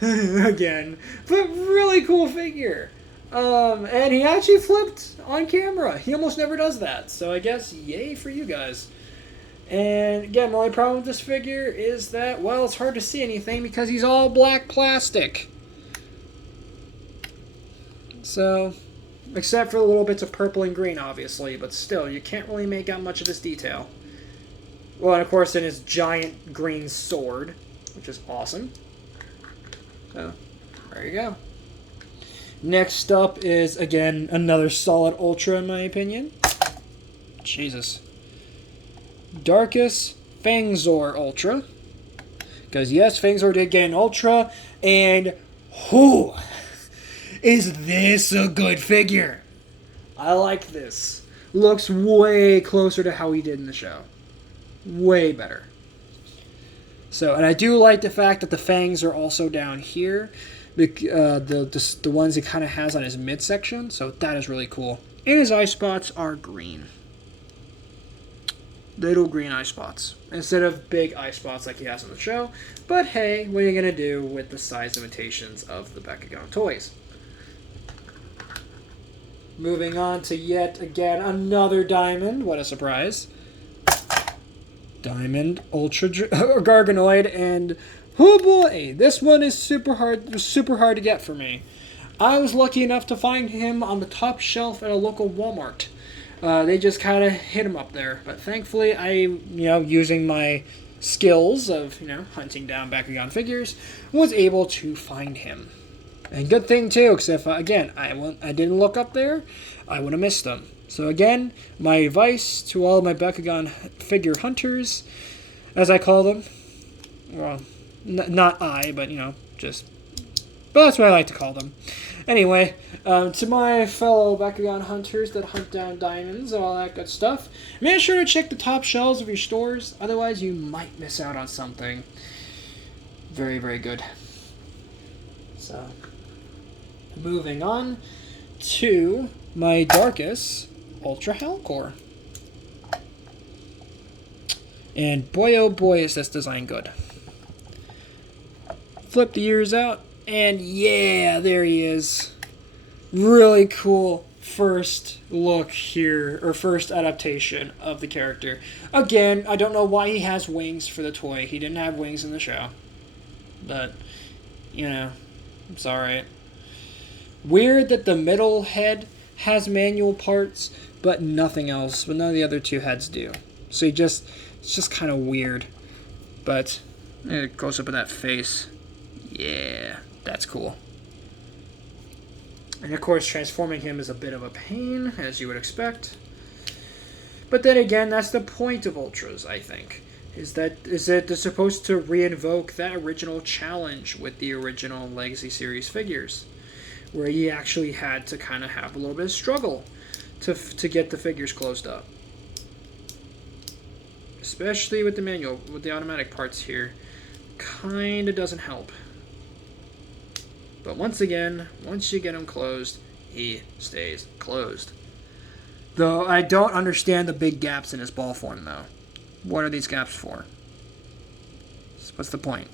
Again. But really cool figure. And he actually flipped on camera. He almost never does that. So I guess yay for you guys. And again, my only problem with this figure is that, well, it's hard to see anything because he's all black plastic. So, except for the little bits of purple and green, obviously, but still, you can't really make out much of his detail. Well, and of course, in his giant green sword, which is awesome. So, there you go. Next up is, again, another solid Ultra, in my opinion. Jesus. Darkest Fangzor Ultra. Because, yes, Fangzor did get an Ultra, and whoo! Is this a good figure? I like this. Looks way closer to how he did in the show. Way better. So, and I do like the fact that the fangs are also down here. The ones he kind of has on his midsection. So that is really cool. And his eye spots are green. Little green eye spots. Instead of big eye spots like he has on the show. But hey, what are you going to do with the size limitations of the Bakugan toys? Moving on to yet again another diamond. What a surprise. Diamond Ultra Garganoid, and oh boy, this one is super hard to get for me. I was lucky enough to find him on the top shelf at a local Walmart. They just kind of hit him up there, but thankfully using my skills of, hunting down Bakugan figures, was able to find him. And good thing too, because if, again, I didn't look up there, I would have missed them. So again, my advice to all my Bakugan figure hunters, as I call them, well, not I, but, but that's what I like to call them. Anyway, to my fellow Bakugan hunters that hunt down diamonds and all that good stuff, make sure to check the top shelves of your stores, otherwise you might miss out on something very, very good. So, moving on to my Darkus Ultra Hellcore. And boy oh boy is this design good. Flip the ears out, and yeah, there he is. Really cool first look here, or first adaptation of the character. Again, I don't know why he has wings for the toy. He didn't have wings in the show. But, it's alright. Weird that the middle head has manual parts, but nothing else. But none of the other two heads do. So it's just kind of weird. But it goes up with that face. Yeah, that's cool. And of course, transforming him is a bit of a pain, as you would expect. But then again, that's the point of Ultras, I think. Is that they're supposed to reinvoke that original challenge with the original Legacy Series figures, where you actually had to kind of have a little bit of struggle to get the figures closed up. Especially with the automatic parts here. Kinda doesn't help. But once again, once you get him closed, he stays closed. Though I don't understand the big gaps in his ball form, though. What are these gaps for? What's the point?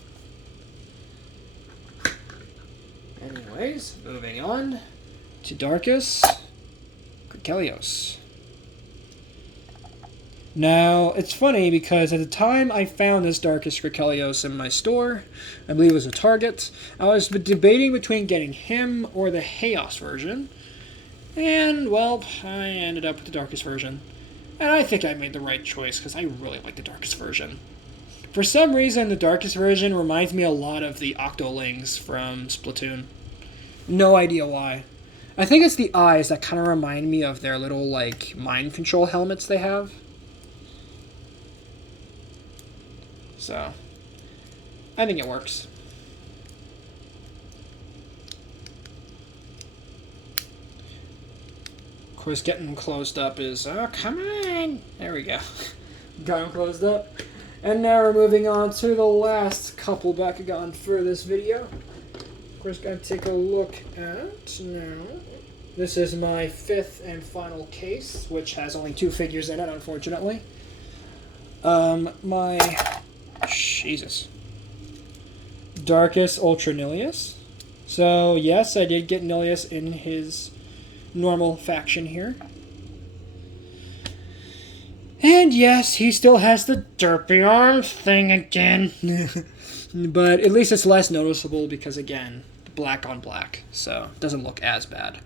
Anyways, moving on to Darkus Cornelius. Now, it's funny because at the time I found this Darkus Cornelius in my store, I believe it was a Target, I was debating between getting him or the Chaos version, and, well, I ended up with the Darkus version. And I think I made the right choice because I really like the Darkus version. For some reason, the Darkus version reminds me a lot of the Octolings from Splatoon. No idea why. I think it's the eyes that kind of remind me of their little, mind control helmets they have. So, I think it works. Of course, getting them closed up is, oh, come on! There we go. Got them closed up. And now we're moving on to the last couple Bakugan for this video. Of course, gotta take a look at now. This is my 5th and case, which has only 2 figures in it, unfortunately. Jesus. Darkus Ultra Nilius. So, yes, I did get Nilius in his normal faction here. And yes, he still has the derpy arms thing again. But at least it's less noticeable because, again, black on black. So, it doesn't look as bad.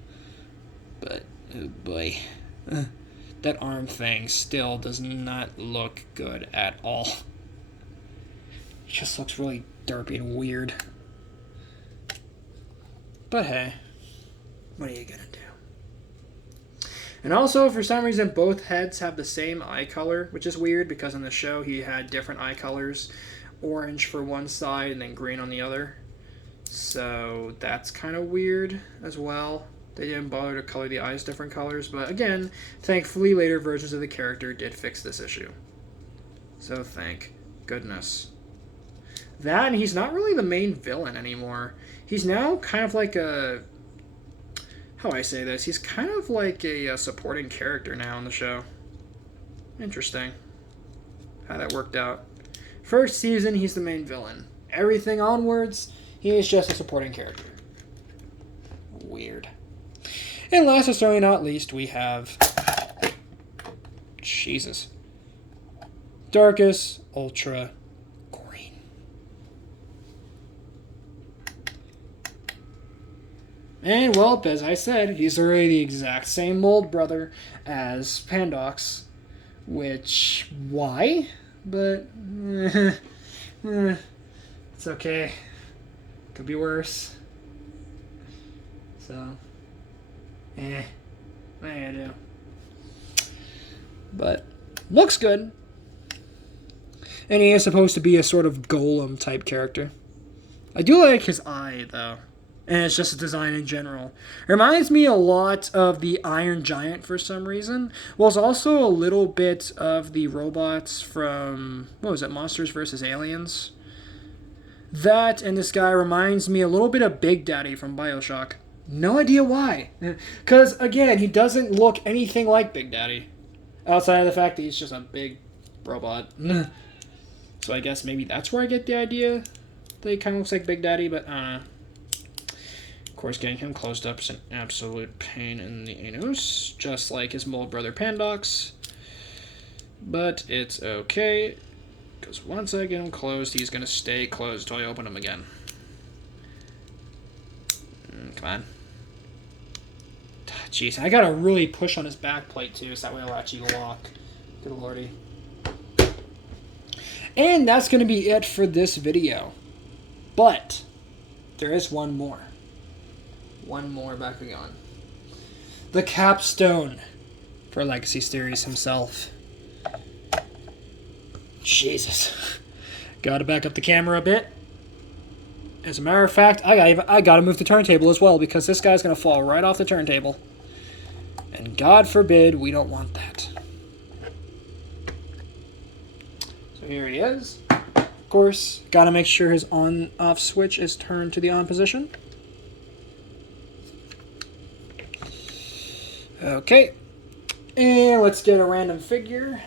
But, oh boy. That arm thing still does not look good at all. It just looks really derpy and weird. But hey, what are you gonna do? And also, for some reason, both heads have the same eye color, which is weird because in the show he had different eye colors. Orange for one side and then green on the other. So that's kind of weird as well. They didn't bother to color the eyes different colors, but again, thankfully later versions of the character did fix this issue. So thank goodness. That, and he's not really the main villain anymore. He's now kind of like a... How do I say this? He's kind of like a supporting character now in the show. Interesting how that worked out. First season, he's the main villain. Everything onwards, he is just a supporting character. Weird. And last but certainly not least, we have... Jesus. Darkest Ultra Green. And, well, as I said, he's already the exact same mold brother as Pandox. Which, why? But, it's okay. Could be worse. So, what are you gonna do? But, looks good. And he is supposed to be a sort of golem type character. I do like his eye, though. And it's just a design in general. It reminds me a lot of the Iron Giant for some reason. Well, it's also a little bit of the robots from, what was it, Monsters vs. Aliens? That and this guy reminds me a little bit of Big Daddy from BioShock. No idea why. Because, again, he doesn't look anything like Big Daddy. Outside of the fact that he's just a big robot. So I guess maybe that's where I get the idea that he kind of looks like Big Daddy, but I don't know. Of course, getting him closed up is an absolute pain in the anus, just like his mold brother Pandox. But it's okay, because once I get him closed, he's going to stay closed until I open him again. Come on. Jeez, I got to really push on his back plate, too, so that way it'll actually lock. Good lordy. And that's going to be it for this video. But there is one more. One more Bakugan. The capstone for Legacy Series himself. Jesus. Gotta back up the camera a bit. As a matter of fact, I gotta move the turntable as well, because this guy's gonna fall right off the turntable. And God forbid we don't want that. So here he is. Of course, gotta make sure his on-off switch is turned to the on position. Okay, and let's get a random figure.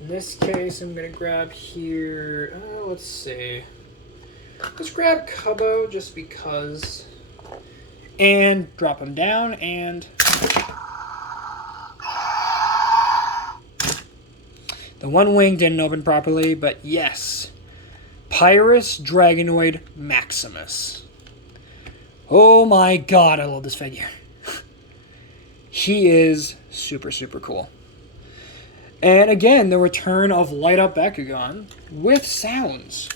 In this case, I'm going to grab here, let's see. Let's grab Kubbo just because. And drop him down, and the one wing didn't open properly, but yes. Pyrus Dragonoid Maximus. Oh my god, I love this figure. He is super, super cool. And again, the return of Light Up Bakugan with sounds.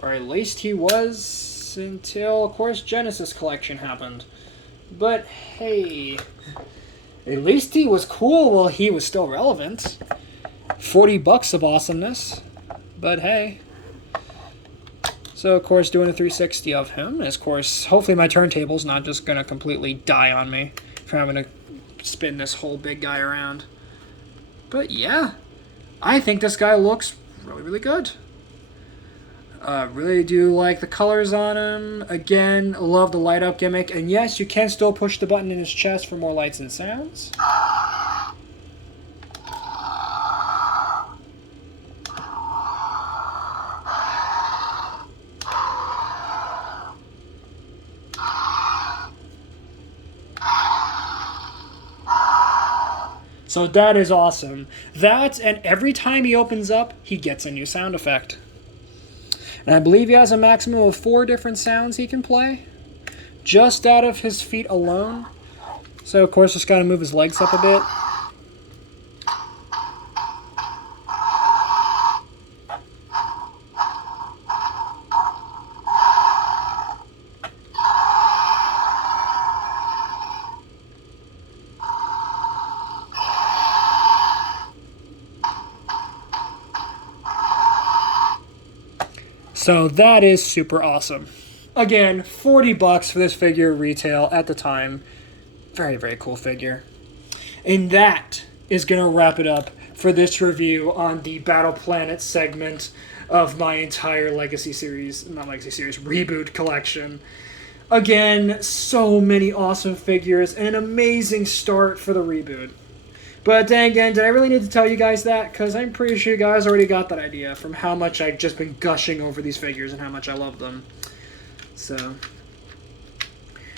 Or at least he was until, of course, Genesis Collection happened. But hey, at least he was cool while he was still relevant. $40 of awesomeness. But hey. So, of course, doing a 360 of him. Of course, hopefully my turntable's not just going to completely die on me for having to spin this whole big guy around. But yeah, I think this guy looks really, really good. Really do like the colors on him. Again, love the light up gimmick. And yes, you can still push the button in his chest for more lights and sounds. So that is awesome. That, and every time he opens up, he gets a new sound effect. And I believe he has a maximum of 4 different sounds he can play, just out of his feet alone. So, of course, just got to move his legs up a bit. So that is super awesome. Again, $40 for this figure retail at the time. Very, very cool figure. And that is going to wrap it up for this review on the Battle Planet segment of my entire Legacy Series, not Legacy Series, Reboot collection. Again, so many awesome figures and an amazing start for the Reboot. But then again, did I really need to tell you guys that? Because I'm pretty sure you guys already got that idea from how much I've just been gushing over these figures and how much I love them. So,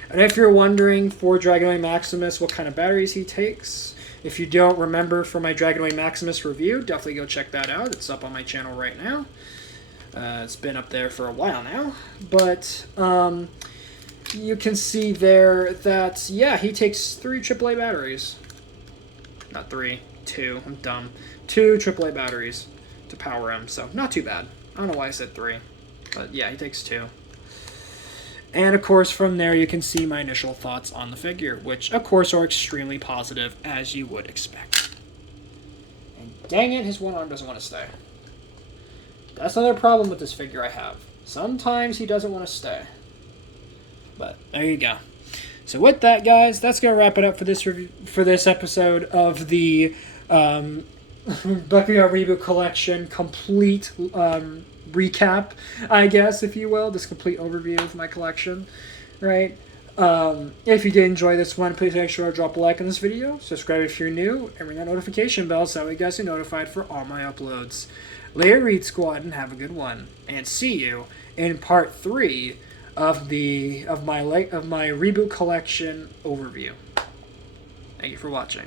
and if you're wondering for Dragonite Maximus what kind of batteries he takes, If you don't remember from my Dragonite Maximus review, definitely go check that out. It's up on my channel right now. It's been up there for a while now. But you can see there that, yeah, he takes 3 AAA batteries. Not 3, 2. I'm dumb. 2 AAA batteries to power him, so not too bad. I don't know why I said 3. But yeah, he takes 2. And, of course, from there you can see my initial thoughts on the figure, which, of course, are extremely positive, as you would expect. And dang it, his one arm doesn't want to stay. That's another problem with this figure I have. Sometimes he doesn't want to stay. But there you go. So with that, guys, that's going to wrap it up for this review, for this episode of the Bakugan Reboot Collection complete recap, I guess, if you will, this complete overview of my collection, right? If you did enjoy this one, please make sure to drop a like on this video, subscribe if you're new, and ring that notification bell so that you guys are notified for all my uploads. Later, Read Squad, and have a good one, and see you in part 3 of my Reboot Collection overview. Thank you for watching.